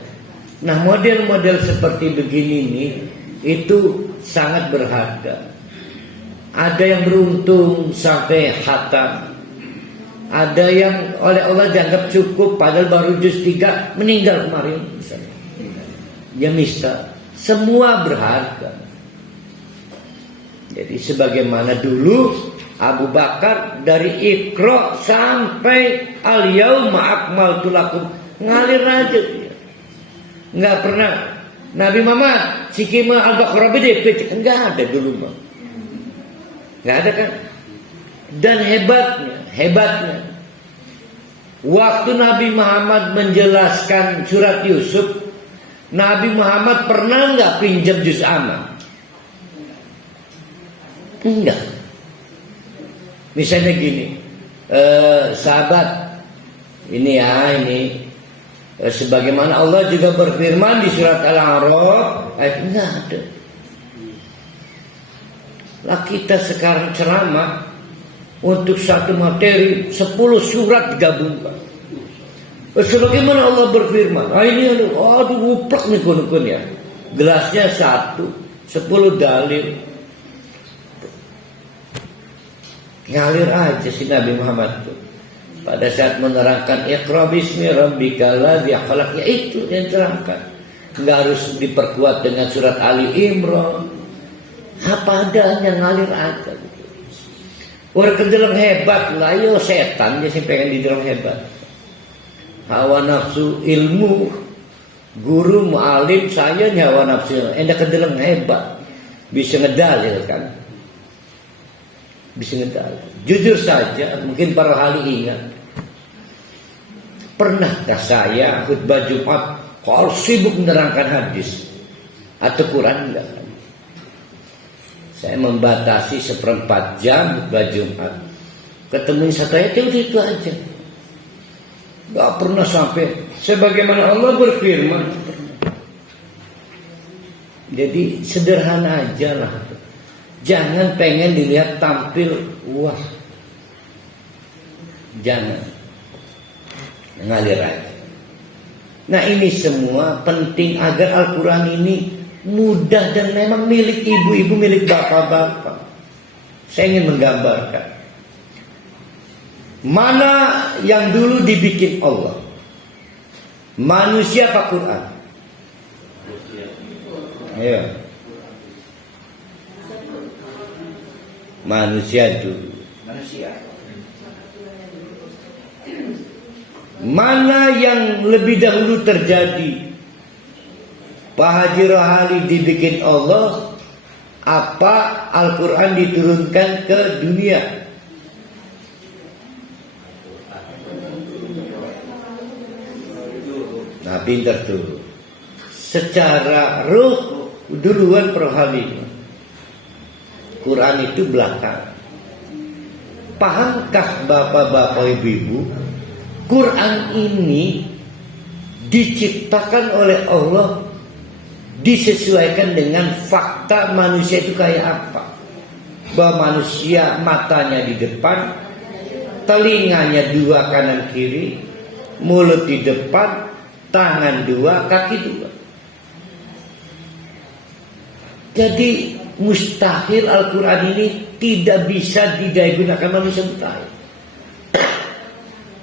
Nah model-model seperti begini nih itu sangat berharga. Ada yang beruntung sampai khatam, ada yang oleh Allah dianggap cukup padahal baru juz 3 meninggal kemarin misalnya. Ya misal, semua berharga. Jadi sebagaimana dulu Abu Bakar dari Iqra sampai Al-Yauma Akmaltu Lakum ngalir aja dia. Nggak pernah Nabi Muhammad Sikima Al-Baqarah beda, enggak ada dulu bang. Nggak ada kan. Dan hebatnya waktu Nabi Muhammad menjelaskan surat Yusuf, Nabi Muhammad pernah nggak pinjam juz amma? Enggak. Misalnya gini, sahabat, ini sebagaimana Allah juga berfirman di surat Al-A'raf, ayat enggak ada. Lah kita sekarang ceramah untuk satu materi 10 surat digabungkan. Sebagaimana Allah berfirman, ini aduh uplak nih kun ya. Gelasnya 1, 10 dalil. Ngalir aja si Nabi Muhammad tuh. Pada saat menerangkan Iqra bismi rabbikal ladzi khalaq, ya itu yang terangkan. Enggak harus diperkuat dengan surat Ali Imran. Apa adanya ngalir aja. Orang kedeleng hebat lah, yo setan dia sih pengen dideleng hebat. Hawa nafsu ilmu, guru mu'alim saya hawa nafsu, endak kedeleng hebat, bisa ngedalil kan, bisa ngedalil. Jujur saja, mungkin para ahli ingat, pernahkah saya khutbah Jumat kalau sibuk menerangkan hadis atau Quran enggak? Saya membatasi 1/4 jam khutbah Jumat. Ketemu satu ayat itu aja. Gak pernah sampai sebagaimana Allah berfirman. Jadi sederhana aja lah. Jangan pengen dilihat tampil wah. Jangan. Ngalir aja. Nah ini semua penting agar Al-Quran ini mudah dan memang milik ibu-ibu, milik bapak-bapak. Saya ingin menggambarkan mana yang dulu dibikin Allah, manusia apa Quran? Ayo. Manusia dulu. Mana yang lebih dahulu terjadi? Pak Haji Rohali dibikin Allah, apa Al-Quran diturunkan ke dunia? Nah pintar tuh. Secara ruh duluan Rohali, Quran itu belakang. Pahamkah bapak-bapak ibu-ibu, Quran ini diciptakan oleh Allah, disesuaikan dengan fakta manusia itu kayak apa. Bahwa manusia matanya di depan, telinganya 2 kanan kiri, mulut di depan, tangan 2, kaki 2. Jadi mustahil Al-Quran ini tidak bisa digunakan manusia, mustahil.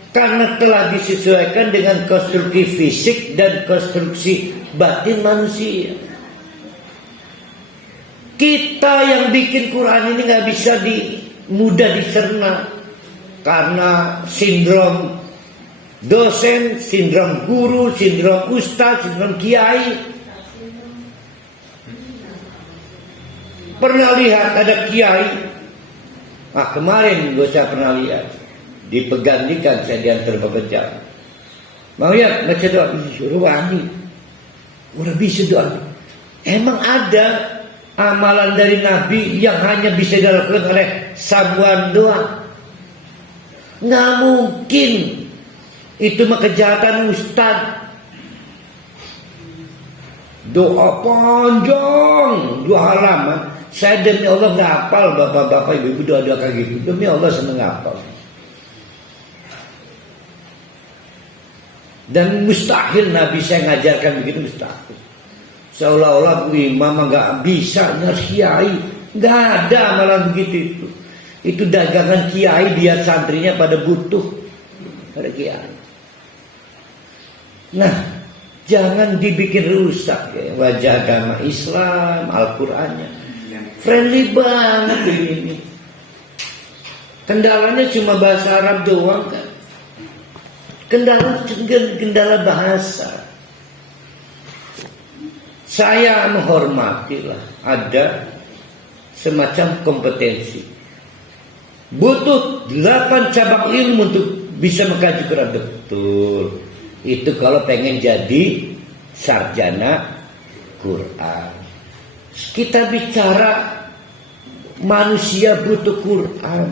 Karena telah disesuaikan dengan konstruksi fisik dan konstruksi batin manusia. Kita yang bikin Quran ini gak bisa mudah dicerna. Karena sindrom dosen, sindrom guru, sindrom ustaz, sindrom kiai. Pernah lihat ada kiai? Kemarin saya pernah lihat. Dipegandikan saya diantar bekerja. Mau ya baca doa, Ruwani. Udah bisa doa. Emang ada amalan dari Nabi yang hanya bisa dilakukan oleh sabuan doa? Nggak mungkin. Itu mah kejahatan ustaz. Doa panjang 2 halaman. Saya demi Allah nggak hafal, bapak-bapak ibu-ibu doa-doa kayak gitu. Demi Allah seneng hafal. Dan mustahil Nabi saya ngajarkan begitu, mustahil. Seolah-olah Bu Imam nggak bisa kiai, nggak ada amalan begitu itu. Itu dagangan kiai biar santrinya pada butuh pada kiai. Nah, jangan dibikin rusak ya wajah agama Islam, Al-Qur'annya. Friendly banget ini. Kendalanya cuma bahasa Arab doang kan. Kendala bahasa. Saya menghormatilah ada semacam kompetensi. Butuh 8 cabang ilmu untuk bisa mengkaji Quran, betul. Itu kalau pengen jadi sarjana Quran. Kita bicara manusia butuh Quran.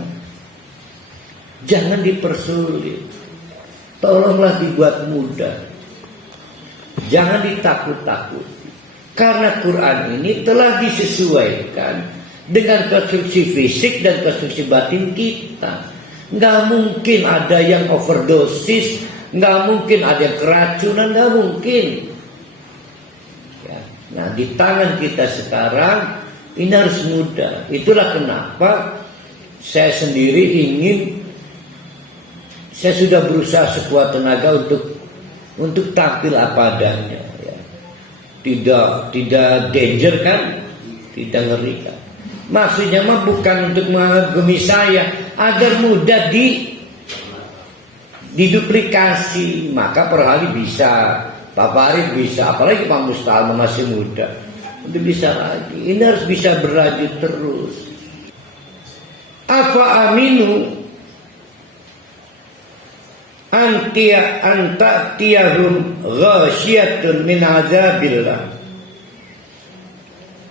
Jangan dipersulit. Tolonglah dibuat mudah. Jangan ditakut-takuti. Karena Quran ini telah disesuaikan dengan konstruksi fisik dan konstruksi batin kita. Nggak mungkin ada yang overdosis, nggak mungkin ada yang keracunan, nggak mungkin. Ya. Nah, di tangan kita sekarang ini harus mudah. Itulah kenapa saya sendiri saya sudah berusaha sekuat tenaga untuk tampil apa adanya. Ya. Tidak danger kan, tidak ngeri kan. Maksudnya mah bukan untuk mengagumi saya, agar mudah diduplikasi. Maka per hari bisa, Pak Farid bisa, apalagi Pak Mustalma masih muda, itu bisa lagi. Ini harus bisa berlanjut terus. Afa aminu anta'tiyahum ghasyatun min azabillah.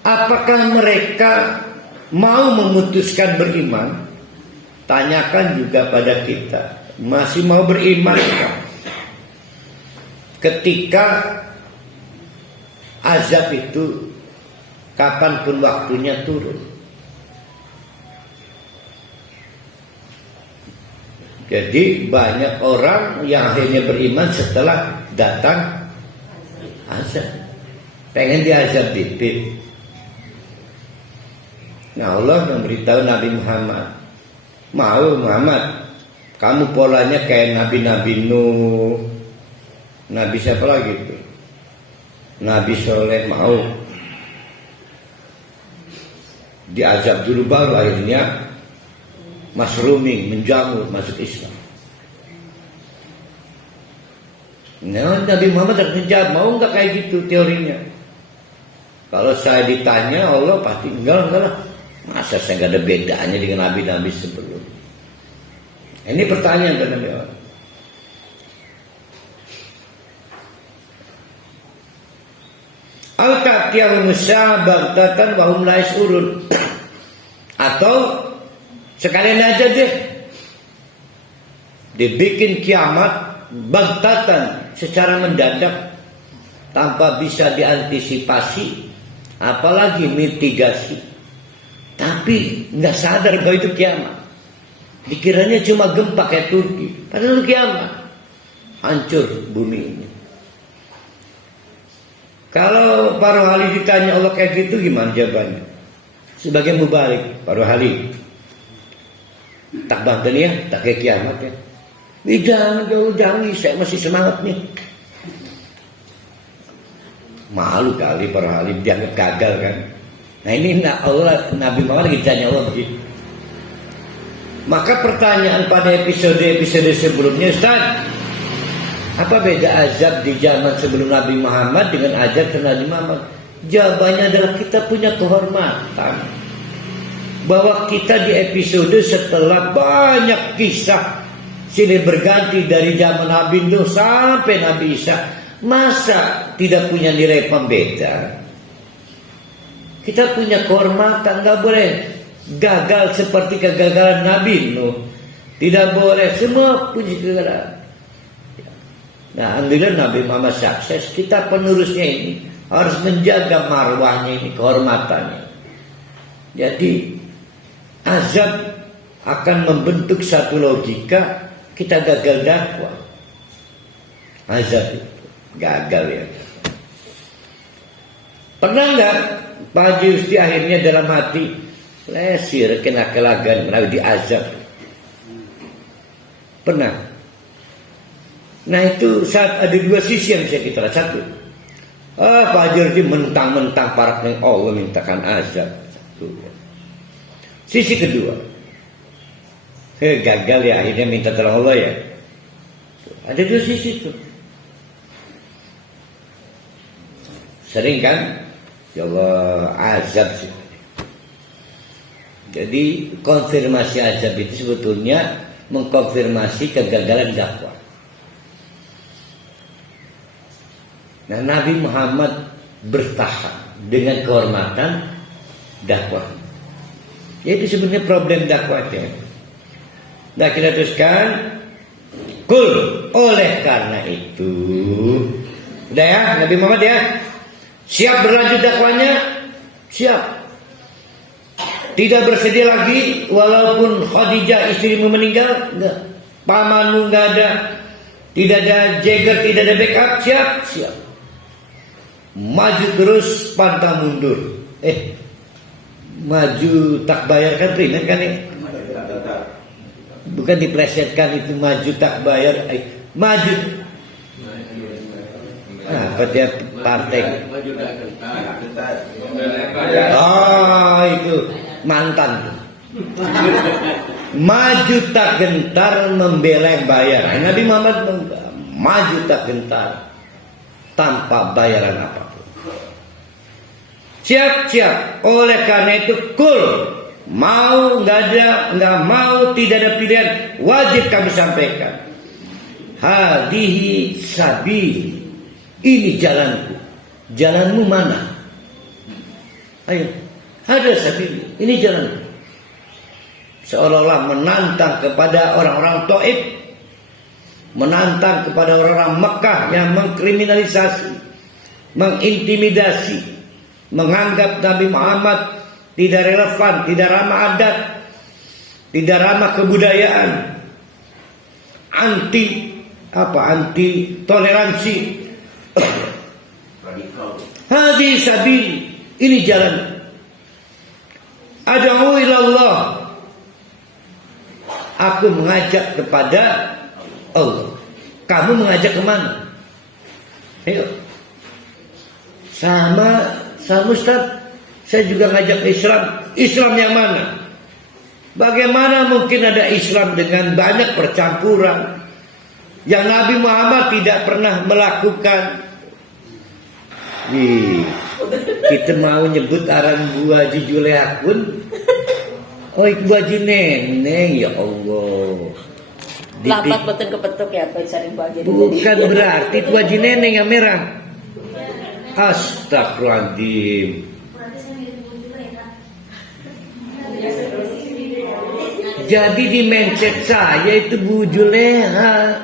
Apakah mereka mau memutuskan beriman? Tanyakan juga pada kita, masih mau beriman ketika azab itu kapanpun waktunya turun? Jadi banyak orang yang akhirnya beriman setelah datang azab. Pengen diazab bibit. Nah, Allah memberitahu Nabi Muhammad, mau Muhammad, kamu polanya kayak Nabi Nuh, Nabi siapa lagi itu? Nabi Soleh, mau diazab dulu baru akhirnya mushrooming, menjamur, masuk Islam. Nah, Nabi Muhammad harus menjawab, mau nggak kayak gitu teorinya? Kalau saya ditanya, Allah pasti enggak lah. Masa saya nggak ada bedanya dengan nabi-nabi sebelum? Ini pertanyaan dari Nabi Allah. Al-Ta'tiyahum syabaghtatan wa hum la yash'urun. Atau sekalian aja deh dibikin kiamat baghtatan, secara mendadak, tanpa bisa diantisipasi, apalagi mitigasi. Tapi nggak sadar bahwa itu kiamat. Dikiranya cuma gempa kayak Turki, padahal itu kiamat. Hancur bumi ini. Kalau para wali ditanya Allah kayak gitu, gimana jawabannya? Sebagai mubalik, para wali tak banten ya, tak kayak kiamat ya. Jangan, saya masih semangat nih. Malu kali para wali dianggap gagal kan. Nah ini Allah, Nabi Muhammad lagi ditanya Allah begitu. Maka pertanyaan pada episode sebelumnya, Ustaz, apa beda azab di zaman sebelum Nabi Muhammad dengan azab setelah Nabi Muhammad? Jawabannya adalah kita punya kehormatan, bahwa kita di episode setelah banyak kisah silih berganti dari zaman Nabi Nuh sampai Nabi Isa, masa tidak punya nilai pembeda? Kita punya kehormatan, nggak boleh gagal seperti kegagalan Nabi Nuh. Tidak boleh, semua punya kegagalan. Nah, alhamdulillah Nabi Muhammad sukses. Kita penerusnya ini harus menjaga marwahnya ini, kehormatannya. Jadi azab akan membentuk satu logika, kita gagal dakwah. Azab itu gagal ya. Pernah nggak Pak Haji Yusti akhirnya dalam hati lesir kena kelagan melalui diazab? Pernah. Nah itu saat ada dua sisi yang bisa kita lihat. Satu, Pak Haji Yusti mentang-mentang para penyembah Allah mintakan azab. Satu. Sisi kedua, gagal ya akhirnya minta tolong Allah ya. Ada dua sisi itu. Sering kan? Ya Allah, azab sih. Jadi konfirmasi azab itu sebetulnya mengkonfirmasi kegagalan dakwah. Nah, Nabi Muhammad bertahan dengan kehormatan dakwah. Itu sebenarnya problem dakwahnya. Nah, kita teruskan. Kul, oleh karena itu, udah ya, Nabi Muhammad ya, siap berlanjut dakwahnya, siap. Tidak bersedia lagi walaupun Khadijah istrimu meninggal, enggak. Pamanmu enggak ada. Tidak ada Jagger, tidak ada backup, siap. Maju terus, pantang mundur. Maju tak bayar kan primen kan ya? Bukan diplesetkan itu maju tak bayar, maju. Apa dia partai? Itu mantan. Maju tak gentar membela yang bayar. Nabi Muhammad maju tak gentar tanpa bayaran apapun. Siap. Oleh karena itu mau nggak mau tidak ada pilihan, wajib kami sampaikan. Hadihi sabili, ini jalanku. Jalanmu mana? Ayo, ada sabili, ini jalanku. Seolah-olah menantang kepada orang-orang Taif, menantang kepada orang-orang Mekah yang mengkriminalisasi, mengintimidasi, menganggap Nabi Muhammad tidak relevan, tidak ramah adat, tidak ramah kebudayaan, anti toleransi. Hadis sabili, ini jalan. Ad'u ilallah, aku mengajak kepada Allah. Kamu mengajak kemana? Ayo. Sama Ustaz, saya juga ngajak Islam. Islam yang mana? Bagaimana mungkin ada Islam dengan banyak percampuran yang Nabi Muhammad tidak pernah melakukan? Kita mau nyebut aran Bu Haji Juleakun. Oh, itu Bu Haji Neneng, ya Allah. Lambat betul kepetuk ya, Pak Sari Bu Haji. Bukan berarti Bu Haji Neneng yang merah. Astagfirullahaladzim. Jadi di mindset saya itu Bu Juleha.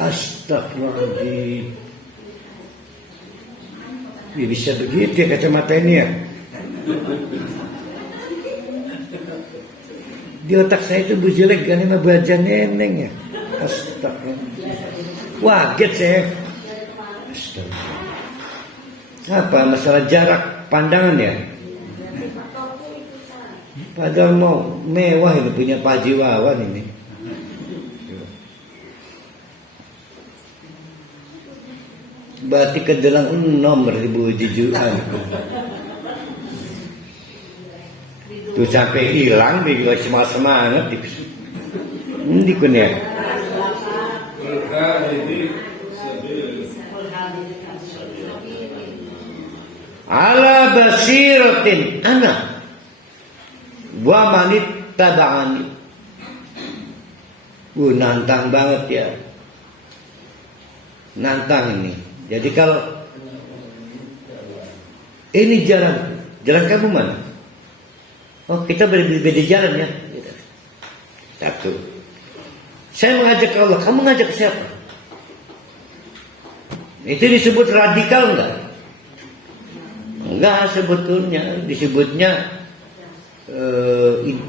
Astagfirullahaladzim. Ya, bisa begitu ya kacamata ini ya. Di otak saya itu Bu Jelek kan sama Bu Haji Neneng ya. Astagfirullahaladzim. Waget saya. Astagfirullahaladzim. Apa masalah jarak pandangan ya? Padahal mau mewah itu punya Pak Haji Wawan ini. Berarti kedelang nomor ribu jujuan. Tuh sampai hilang di semangat di kunya. Ala basiratin ana wa manit taba'ani. Nantang banget ya. Nantang ini. Jadi kalau ini jalan kamu mana? Oh, kita berbeda jalan ya. Satu. Saya mengajak Allah, kamu mengajak siapa? Itu disebut radikal enggak? Enggak, sebetulnya disebutnya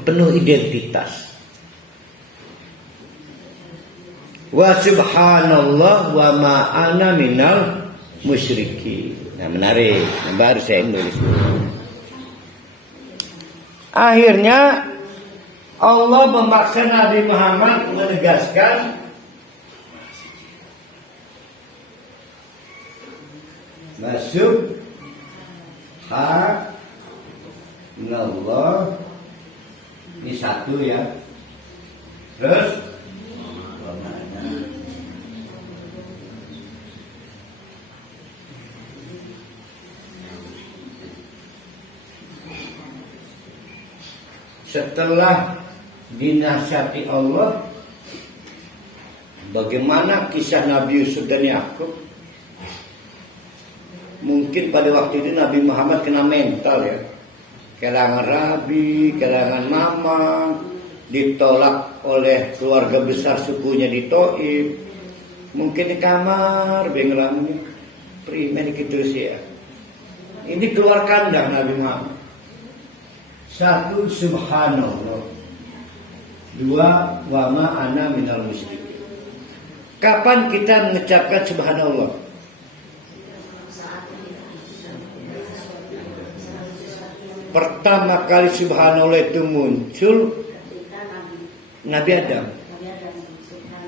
penuh identitas. Wa subhanallah wa ma ana minal musyrikin. Nah, menarik. Nah, baru saya nulis. Akhirnya Allah memaksa Nabi Muhammad menegaskan masuk Allah. Ini satu ya. Terus setelah dinasihati Allah, bagaimana kisah Nabi Yusuf dan Yakub? Mungkin pada waktu itu Nabi Muhammad kena mental ya. Kehilangan Rabi, kehilangan Mama, ditolak oleh keluarga besar sukunya di Taif. Mungkin di kamar, bengelamu primen gitu sih ya. Ini keluar kandang Nabi Muhammad. Satu, subhanallah. Dua, wa ma ana minal musyrikin. Kapan kita mengucapkan subhanallah? Pertama kali subhanallah itu muncul Nabi Adam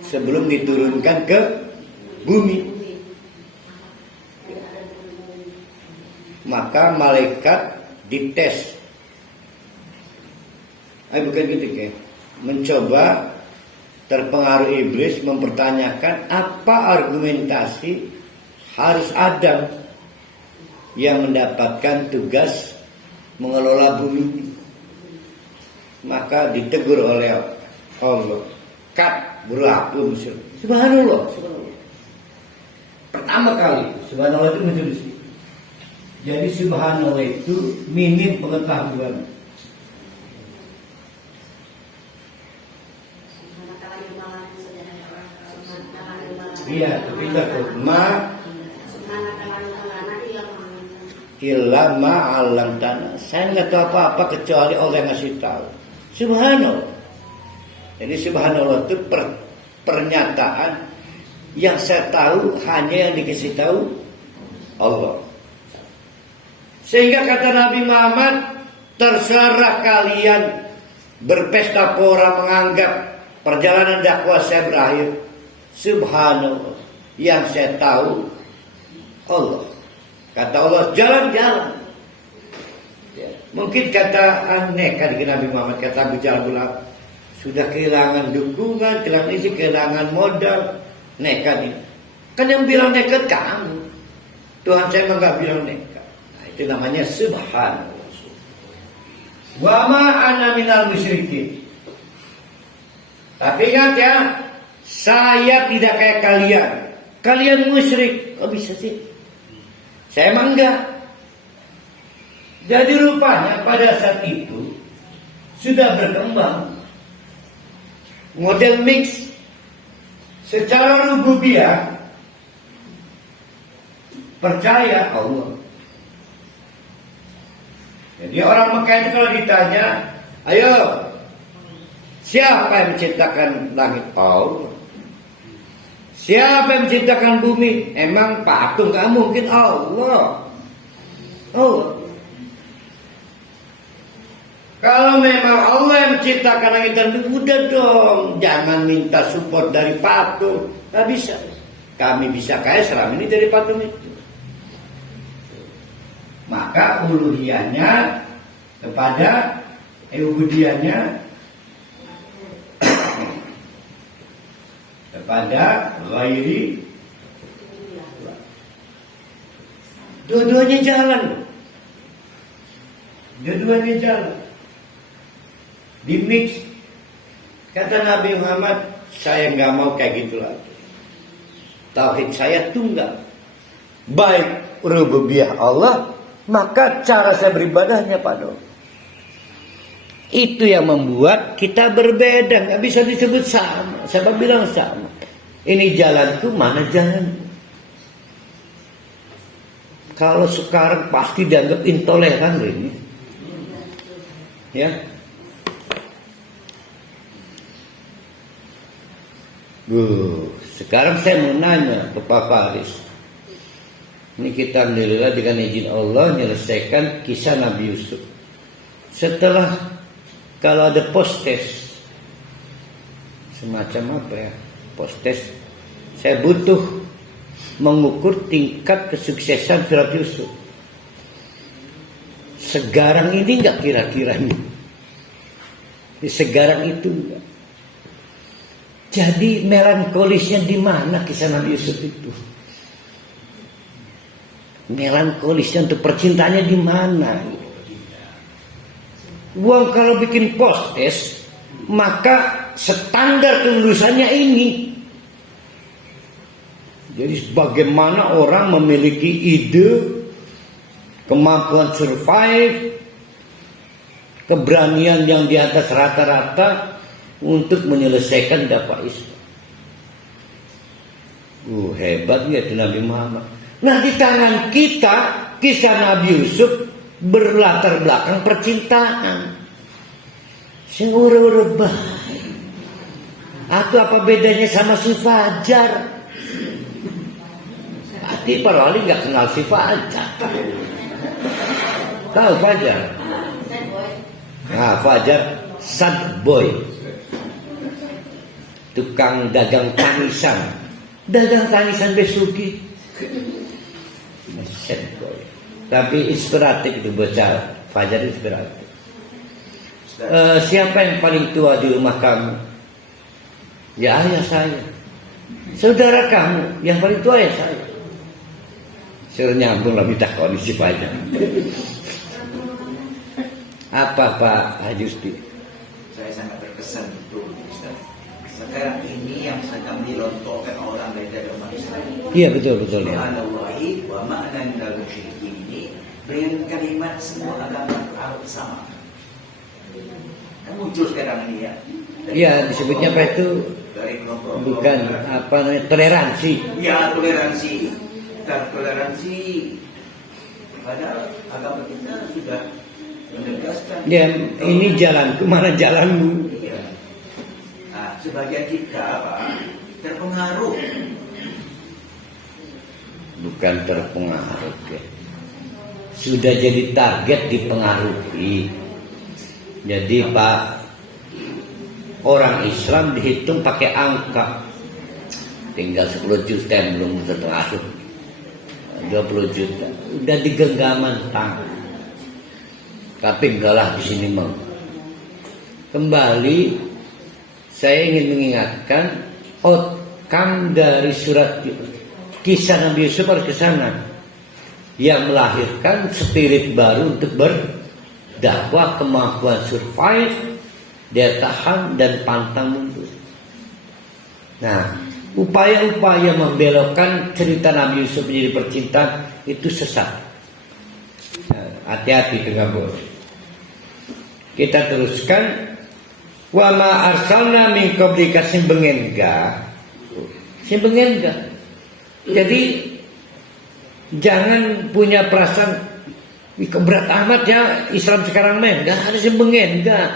sebelum diturunkan ke bumi. Maka malaikat dites. Bukan gitu ya. Mencoba terpengaruh iblis mempertanyakan apa argumentasi harus Adam yang mendapatkan tugas mengelola bumi ini. Maka ditegur oleh Allah. Kat berlaku musuh. Subhanallah. Pertama kali subhanallah itu muncul di sini. Jadi subhanallah itu minim pengetahuan. Iya, tapi takut ma illa ma alam tanah. Saya nggak tahu apa-apa kecuali Allah yang ngasih tahu. Subhanallah. Jadi subhanallah itu pernyataan yang saya tahu hanya yang dikasih tahu Allah. Sehingga kata Nabi Muhammad, terserah kalian berpesta pora menganggap perjalanan dakwah saya berakhir. Subhanallah, yang saya tahu Allah. Kata Allah, jalan-jalan. Ya. Mungkin kata nekat di Nabi Muhammad, kata Abu Jahal, sudah kehilangan dukungan, kehilangan isi, kehilangan modal, nekat ini. Kan yang bilang nekat kamu. Tuhan saya memang gak bilang nekat. Nah, itu namanya subhanallah. Wa ma ana minal musyrikin. Tapi ingat ya, saya tidak kayak kalian. Kalian musyrik. Kok bisa sih? Saya emang enggak. Jadi rupanya pada saat itu sudah berkembang model mix secara rububiyah, percaya Allah. Jadi orang Mekah itu kalau ditanya, ayo, siapa yang menciptakan langit? Allah. Siapa yang menciptakan bumi? Emang patung? Gak mungkin Allah. Allah. Kalau memang Allah yang menciptakan langit dan bumi, udah dong, jangan minta support dari patung. Gak bisa. Kami bisa kaya selama ini dari patung itu. Maka uluhiyahnya kepada ubudiyahnya kepada ghairi. Dua-duanya jalan. Dua-duanya jalan. Di mix. Kata Nabi Muhammad, saya nggak mau kayak gitu lagi. Tauhid saya tunggal. Baik rububiyah Allah, maka cara saya beribadahnya pada Allah. Itu yang membuat kita berbeda, nggak bisa disebut sama. Siapa bilang sama? Ini jalanku, mana jalan? Kalau sekarang pasti dianggap intoleran ini, ya. Sekarang saya mau nanya ke Pak Faris. Ini kita alhamdulillah dengan izin Allah menyelesaikan kisah Nabi Yusuf. Setelah kalau ada post-test semacam apa ya, post-test, saya butuh mengukur tingkat kesuksesan surat Yusuf. Segarang ini enggak kira-kira ini? Segarang itu enggak. Jadi melankolisnya di mana kisah Nabi Yusuf itu? Melankolisnya untuk percintaannya di mana? Uang kalau bikin post-test, maka standar kelulusannya ini. Jadi bagaimana orang memiliki ide, kemampuan survive, keberanian yang di atas rata-rata untuk menyelesaikan dakwah Islam. Hebat ya itu Nabi Muhammad. Nah di tangan kita kisah Nabi Yusuf berlatar belakang percintaan. Sing ure-ure bae. Atau apa bedanya sama si Fajar? Berarti Pak Lali nggak kenal si Fajar. Tahu Fajar? Nah, Fajar sad boy. Tukang dagang tanisan. Dagang tanisan besuki. Sad boy. Tapi inspiratif itu bocah. Fajar inspiratif. Siapa yang paling tua di rumah kamu? Ya ayah saya. Saudara kamu yang paling tua ya saya. Suruh nyambung lebih tak kondisi Fajar. Apa Pak Hajusti? Saya sangat terkesan itu, Ustaz. Sekarang ini yang sedang dilontorkan orang dari agama Islam. Iya betul ya. Subhanallahi wa ma'na minal musyrikin ini dengan kalimat semua agama harus sama. Kan muncul sekarang ini ya. Iya disebutnya apa itu? Dari kelompok Bukan apa namanya toleransi. Ya toleransi. Dan toleransi padahal agama kita sudah menegaskan. Ya ini jalan kemana jalanmu? Iya. Nah, sebagian kita Pak terpengaruh. Bukan terpengaruh ya. Sudah jadi target dipengaruhi. Jadi Pak, orang Islam dihitung pakai angka. Tinggal 10 juta yang belum terpengaruh. 20 juta udah di genggaman tangan. Tapi enggak lah di sini mau. Kembali saya ingin mengingatkan outcome dari surat kisah Nabi Yusuf harus ke sana, yang melahirkan spirit baru untuk berdakwah, kemampuan survive, daya tahan dan pantang mundur. Nah, upaya-upaya membelokkan cerita Nabi Yusuf menjadi percintaan itu sesat. Nah, hati-hati dengan boleh. Kita teruskan. Wa ma arsalna min qablika simbengenga. Jadi jangan punya perasaan berat amat ya Islam sekarang men. Enggak ada simbengenga.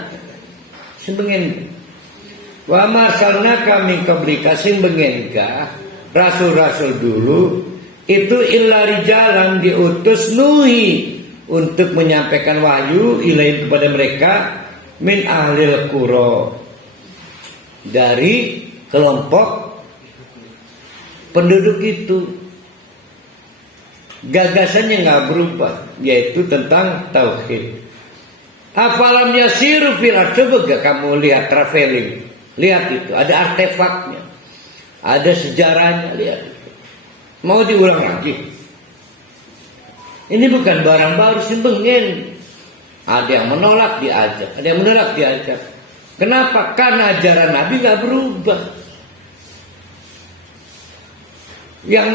Wa ma arsalna min qablika simbengenga. Rasul-rasul dulu itu illa rijalan diutus Nuhi untuk menyampaikan wahyu ilahi kepada mereka min ahlil qura, dari kelompok penduduk itu. Gagasannya nggak berubah, yaitu tentang tauhid. Afalam yasiru fil ardh, coba gak kamu lihat traveling, lihat itu ada artefaknya, ada sejarahnya, lihat itu. Mau diulang lagi? Ini bukan barang baru simpengen. Ada yang menolak diajak, ada yang menolak diajak. Kenapa? Karena ajaran Nabi nggak berubah. Yang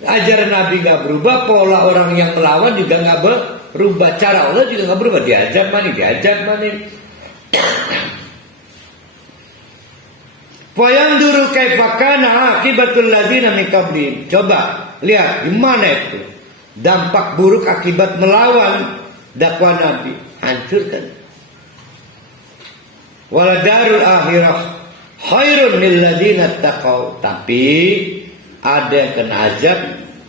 ajaran Nabi nggak berubah, pola orang yang melawan juga nggak berubah, cara Allah juga nggak berubah. Diajak mana. Fayanduru kaifa kana akibatul ladzina min qablihim. Coba lihat gimana itu dampak buruk akibat melawan dakwah Nabi, hancurkan. Waladarul akhirah khairun lil ladzina taqau. Tapi ada yang kena azab,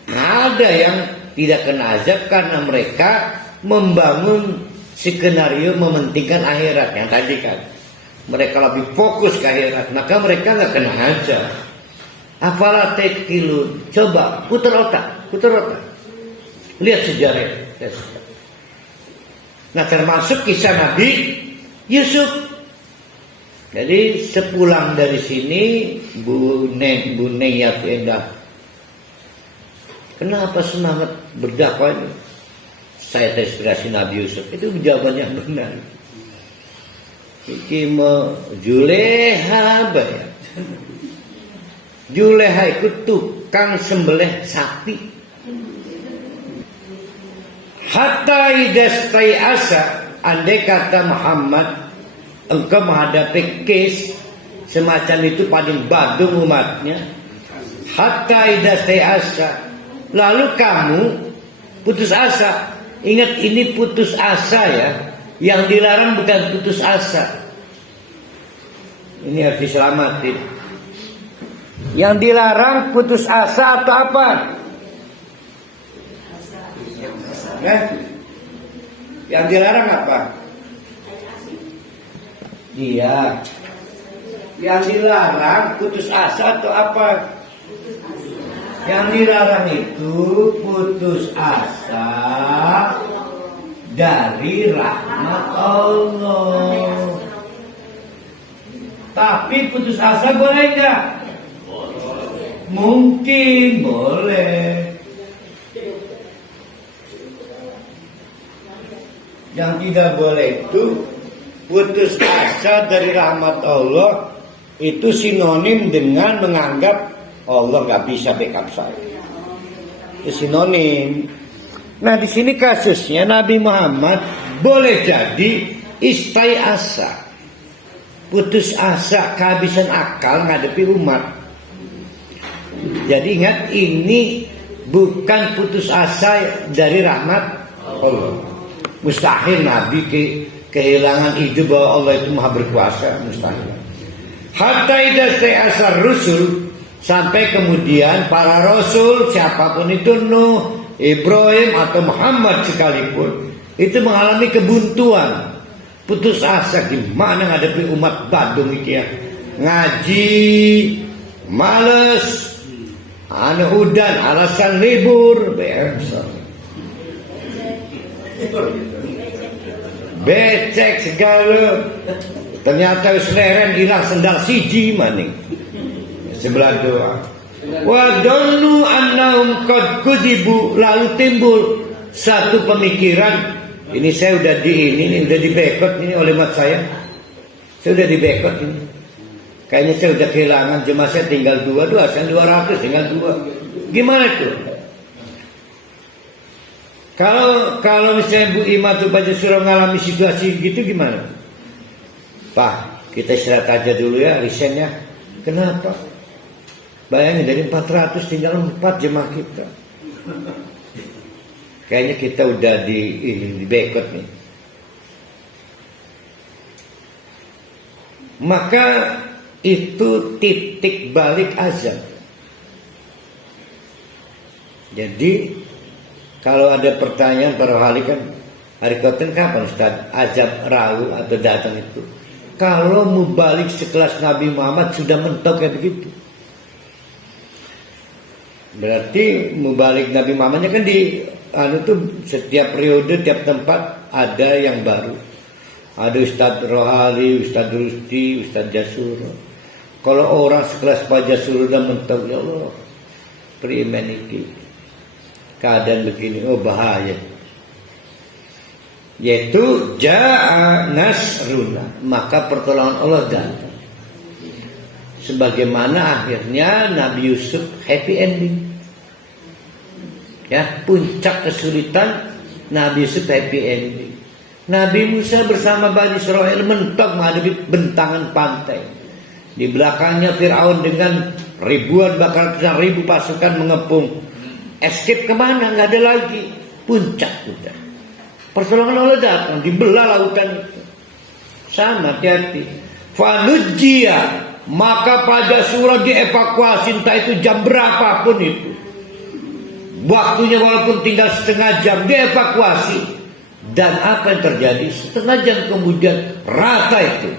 ada yang tidak kena azab karena mereka membangun skenario mementingkan akhirat yang tadi kan. Mereka lebih fokus ke akhirat, maka mereka nggak kena azab. Afala taqilun. Coba putar otak. Lihat sejarah. Nah, termasuk kisah Nabi Yusuf. Jadi sepulang dari sini Bunayat Endah, kenapa semangat berdakwah ini? Saya terinspirasi Nabi Yusuf. Itu jawaban yang benar. Iki Juleha bayar. Juleha itu tukang sembelih sapi. Hatta idastai asa, andai kata Muhammad engkau menghadapi case semacam itu paling badung umatnya. Hatta idastai asa, lalu kamu putus asa. Ingat ini putus asa ya, Yang dilarang bukan putus asa. Ini harus diselamatin. Yang dilarang putus asa atau apa? Yang dilarang apa? Iya. Yang dilarang putus asa atau apa? Yang dilarang itu putus asa dari rahmat Allah. Tapi putus asa boleh enggak? Mungkin boleh. Yang tidak boleh itu putus asa dari rahmat Allah, itu sinonim dengan menganggap Allah nggak bisa backup saya. Itu sinonim. Nah di sini kasusnya Nabi Muhammad boleh jadi istai asa, putus asa, kehabisan akal ngadepi umat. Jadi ingat, ini bukan putus asa dari rahmat Allah. Mustahil Nabi kehilangan ide bahwa Allah itu maha berkuasa, mustahil. Hatta idza asar rusul, sampai kemudian para rasul siapapun itu, Nuh, Ibrahim atau Muhammad sekalipun, itu mengalami kebuntuan, putus asa. Gimana ngadepi umat Badung itu ya, ngaji males, udan alasan libur, becek segala. Ternyata seleren hilang sendal siji maning sebelah doa. Wa dhannu annahum qad kudzibu, lalu timbul satu pemikiran, ini saya udah ini udah dibekot ini oleh mat saya udah dibekot ini. Kayaknya saya udah kehilangan jemaah, saya tinggal 2 saya 200 tinggal 2. Gimana tuh? Kalau misalnya Bu Ima tuh baca surah ngalami situasi gitu gimana? Pak, kita istirahat aja dulu ya risennya. Kenapa? Bayangin dari 400 tinggal 4 jemaah kita. Kayaknya kita udah di bekot nih. Maka itu titik balik azab. Jadi kalau ada pertanyaan para wali kan, hari koten kapan Ustaz azab rawu atau datang itu? Kalau mubalik sekelas Nabi Muhammad sudah mentok kayak begitu, berarti mubalik Nabi Muhammadnya kan di tuh setiap periode, tiap tempat ada yang baru. Ada Ustadz Rohali, Ustadz Rusti, Ustadz Jasuro. Kalau orang sekelas Pak Jasuro udah mentok, ya Allah, beriman ini keadaan begini, oh bahaya. Yaitu ja'a nasruna, maka pertolongan Allah datang. Sebagaimana akhirnya Nabi Yusuf happy ending. Ya, puncak kesulitan Nabi Yusuf happy ending. Nabi Musa bersama Bani Israel mentok menghadapi bentangan pantai. Di belakangnya Fir'aun dengan ribuan bahkan ratusan ribu pasukan mengepung. Escape kemana? Nggak ada lagi. Puncak udah. Pertolongan Allah datang, dibelah lautan itu. Sama, hati-hati. Fanujia, maka pada surah dievakuasi, entah itu jam berapapun itu. Waktunya walaupun tinggal setengah jam, dievakuasi. Dan apa yang terjadi? Setengah jam kemudian rata itu,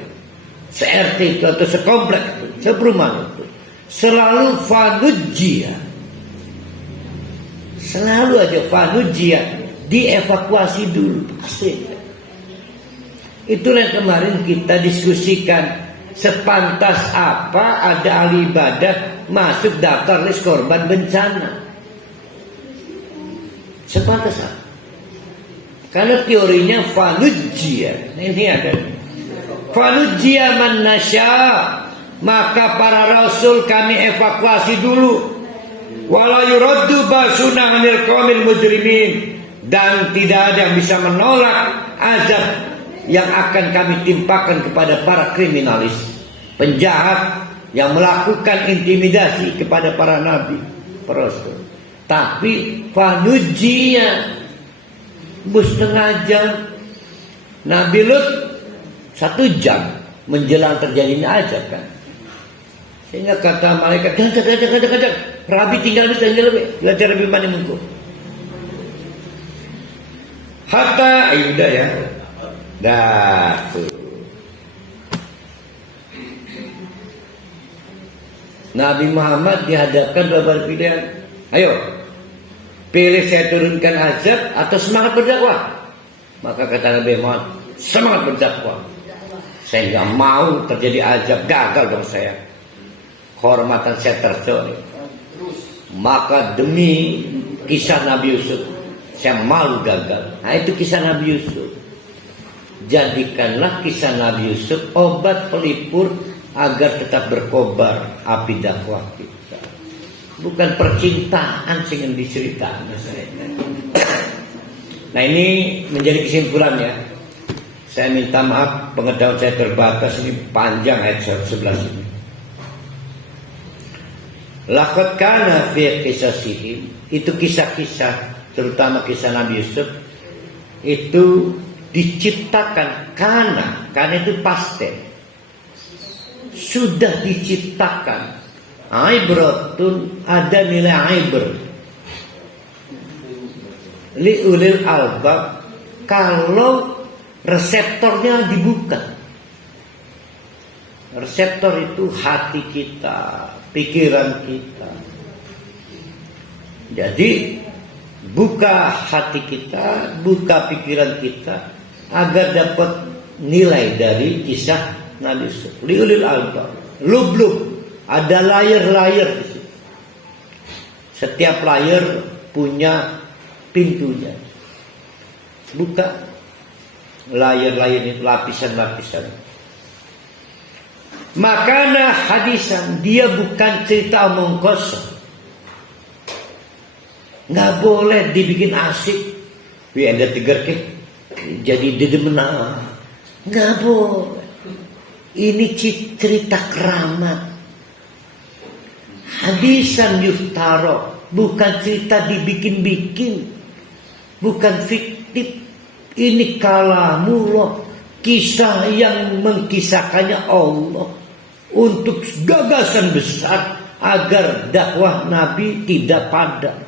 se-RT itu atau sekomplek itu, seperumahan itu, selalu fanujia. Selalu aja fanujia. Dievakuasi dulu pasti. Itulah yang kemarin kita diskusikan, sepantas apa ada ahli ibadah masuk daftar list korban bencana. Sepantas apa? Karena teorinya fanujia. Ini ada fanujia man nasya, maka para rasul kami evakuasi dulu. Wala yuraddu basuna 'anil qaumil mujrimin, dan tidak ada yang bisa menolak azab yang akan kami timpakan kepada para kriminalis, penjahat yang melakukan intimidasi kepada para nabi, para rasul. Tapi fanujia, setengah jam Nabi Lut 1 jam menjelang terjadinya azab kan. Sehingga kata malaikat, jangan, Rabi tinggal lebih, belajar lebih mana mengko. Hatta, udah ya. Dah tuh. Nabi Muhammad dihadapkan beberapa pilihan. Ayo, pilih saya turunkan azab atau semangat berdakwah. Maka kata Nabi Muhammad, semangat berdakwah. Saya nggak mau terjadi azab, gagal dong saya. Kehormatan saya tercoreng. Maka demi kisah Nabi Yusuf, saya malu gagal. Nah itu kisah Nabi Yusuf. Jadikanlah kisah Nabi Yusuf obat pelipur agar tetap berkobar api dakwah kita. Bukan percintaan sing diceritakan. Nah ini menjadi kesimpulannya. Saya minta maaf pengetahuan saya terbatas, ini panjang ayat 11 ini. Laqad kana fi qisasihim, itu kisah-kisah terutama kisah Nabi Yusuf itu diciptakan karena itu pasti sudah diciptakan. Ibratun, ada nilai ibr li ulil albab kalau reseptornya dibuka. Reseptor itu hati kita, pikiran kita. Jadi buka hati kita, buka pikiran kita agar dapat nilai dari kisah Nabi Yusuf. Liulil albab, lub-lub, ada layar-layar di situ. Setiap layar punya pintunya. Buka layar-layar itu, lapisan-lapisan. Makana hadisan, dia bukan cerita omong kosong. Nggak boleh dibikin asik. Wih ada tiga jadi dedemena. Nggak boleh. Ini cerita keramat. Hadisan yuftaro, bukan cerita dibikin-bikin, bukan fiktif. Ini kalamullah, kisah yang mengkisahkannya Allah untuk gagasan besar agar dakwah Nabi tidak padam.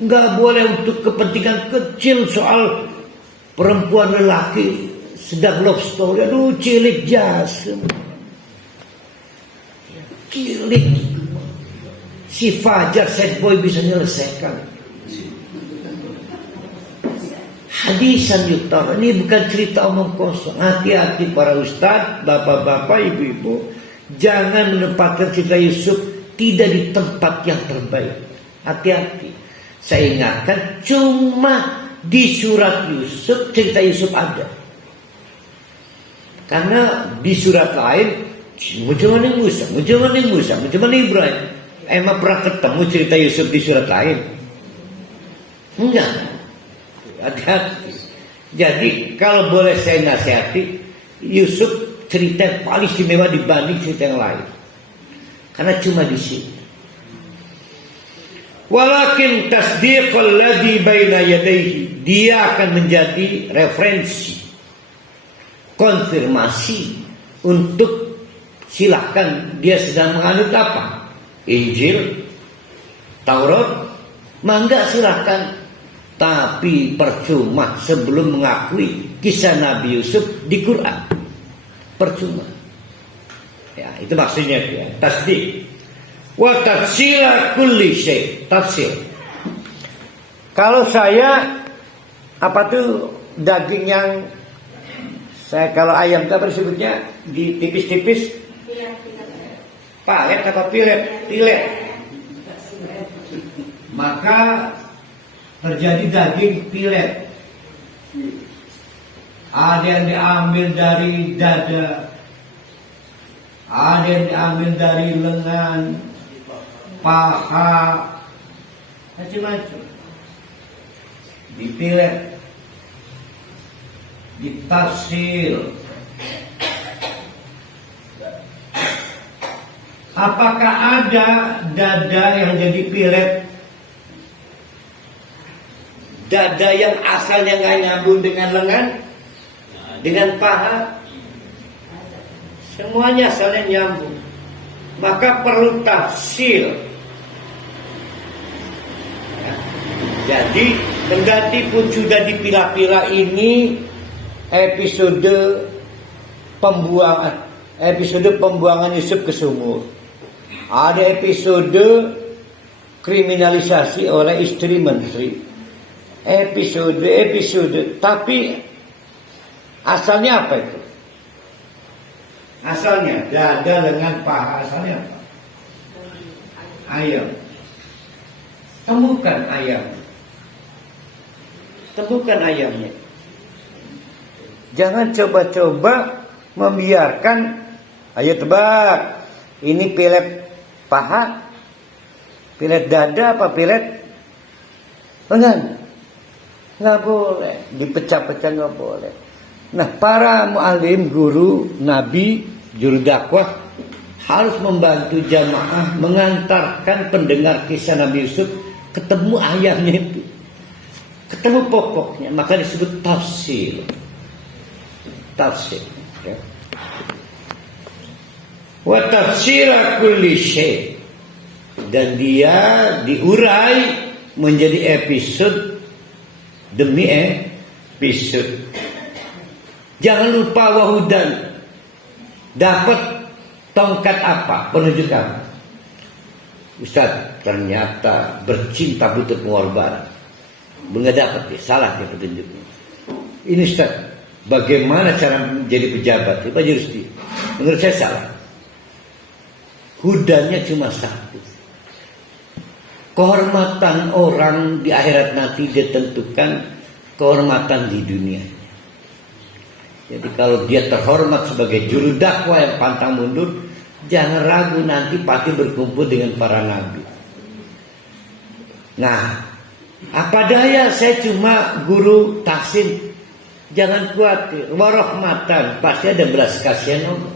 Nggak boleh untuk kepentingan kecil soal perempuan lelaki sedang love story. Aduh cilik jasem, cilik. Si Fajar sad boy bisa menyelesaikan. Hadisan yutar, ini bukan cerita omong kosong. Hati-hati para ustadz, bapak-bapak, ibu-ibu, jangan menempatkan cerita Yusuf tidak di tempat yang terbaik. Hati-hati. Saya ingatkan cuma di surat Yusuf cerita Yusuf ada. Karena di surat lain Mujaman Musa, Mujaman Ibrahim. Emang pernah ketemu cerita Yusuf di surat lain? Enggak. Hati-hati. Jadi kalau boleh saya nasihati, Yusuf cerita yang paling istimewa dibanding cerita yang lain. Karena cuma di sini. Walakin tasdiqul ladzi baina yadayhi, dia akan menjadi referensi, konfirmasi untuk silahkan dia sedang menganut apa? Injil, Taurat, mangga silahkan. Tapi percuma sebelum mengakui kisah Nabi Yusuf di Quran. Percuma. Ya, itu maksudnya ya, tasdik. Wa tafsila kulli syai', tafsir. Kalau saya apa tuh daging yang saya kalau ayam apa disebutnya di tipis-tipis? Palet apa pilet? Maka terjadi daging pilet. Ada yang diambil dari dada, ada yang diambil dari lengan, paha, macam-macam. Dipilet, ditafsir. Apakah ada dada yang jadi pilet? Dada yang asalnya nggak nyambung dengan lengan, dengan paha, semuanya saling nyambung. Maka perlu tafsir. Ya. Jadi kendati pun sudah dipilah-pilah ini episode pembuangan Yusuf ke sumur. Ada episode kriminalisasi oleh istri menteri. Episode. Tapi asalnya apa itu? Asalnya dada dengan paha, asalnya apa? Ayam. Temukan ayam. Temukan ayamnya. Jangan coba-coba membiarkan. Ayo tebak. Ini pilet paha, pilet dada apa pilet lengan? Nggak boleh. Dipecah-pecah nggak boleh. Nah, para mu'alim, guru, nabi, juru dakwah harus membantu jamaah mengantarkan pendengar kisah Nabi Yusuf ketemu ayahnya itu, ketemu pokoknya. Maka disebut tafsir. Ya. Wa tafsira kulli syai', dan dia diurai menjadi episode demi episode. Jangan lupa wahudan. Dapat tongkat apa? Penunjukan. Ustaz, ternyata bercinta butuh pengorbanan. Enggak dapat ya, salah dia petunjuknya. Ini Ustaz, bagaimana cara menjadi pejabat? Pak Jurusti, menurut saya salah. Hudannya cuma satu. Kehormatan orang di akhirat nanti ditentukan kehormatan di dunia. Jadi kalau dia terhormat sebagai juru dakwah yang pantang mundur, jangan ragu nanti pasti berkumpul dengan para nabi. Nah, apa daya saya cuma guru tahsin. Jangan khawatir, warahmatan, pasti ada belas kasihan Allah.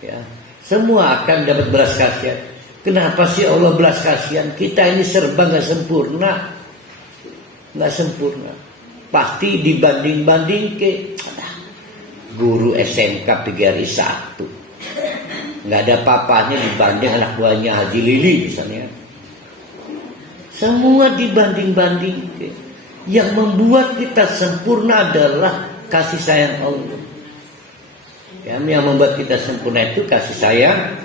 Ya, semua akan dapat belas kasihan. Kenapa sih Allah belas kasihan? Kita ini serba nggak sempurna, nggak sempurna. Pasti dibanding-banding ke guru SMK PGRI 1, nggak ada apa-apanya dibanding anak buahnya Haji Lili misalnya. Semua dibanding-banding ke. Yang membuat kita sempurna adalah kasih sayang Allah. Yang membuat kita sempurna itu kasih sayang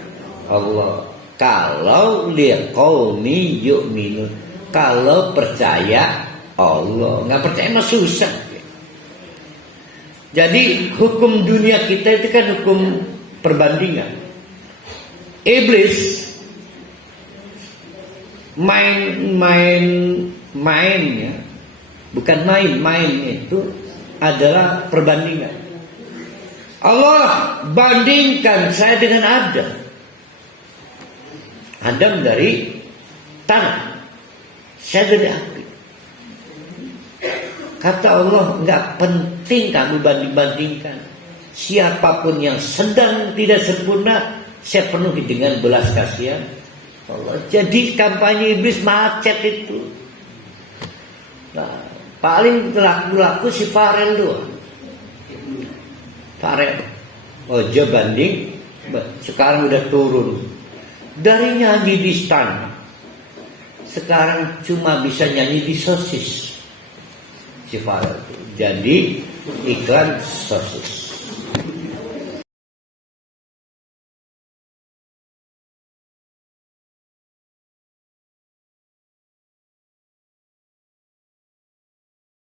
Allah. Kalau liqaumi yu'minun, kalau percaya Allah, nggak percaya mah susah. Jadi hukum dunia kita itu kan hukum perbandingan. Iblis mainnya, bukan mainnya itu adalah perbandingan. Allah bandingkan saya dengan Adam. Adam dari tanah, saya dari api. Kata Allah, nggak penting kamu banding-bandingkan. Siapapun yang sedang tidak sempurna, saya penuhi dengan belas kasihan Allah. Jadi kampanye iblis macet itu. Nah, paling laku si Farel doang. Farel, ojo banding, sekarang udah turun. Dari nyanyi di stan, sekarang cuma bisa nyanyi di sosis. Jadi iklan sosis.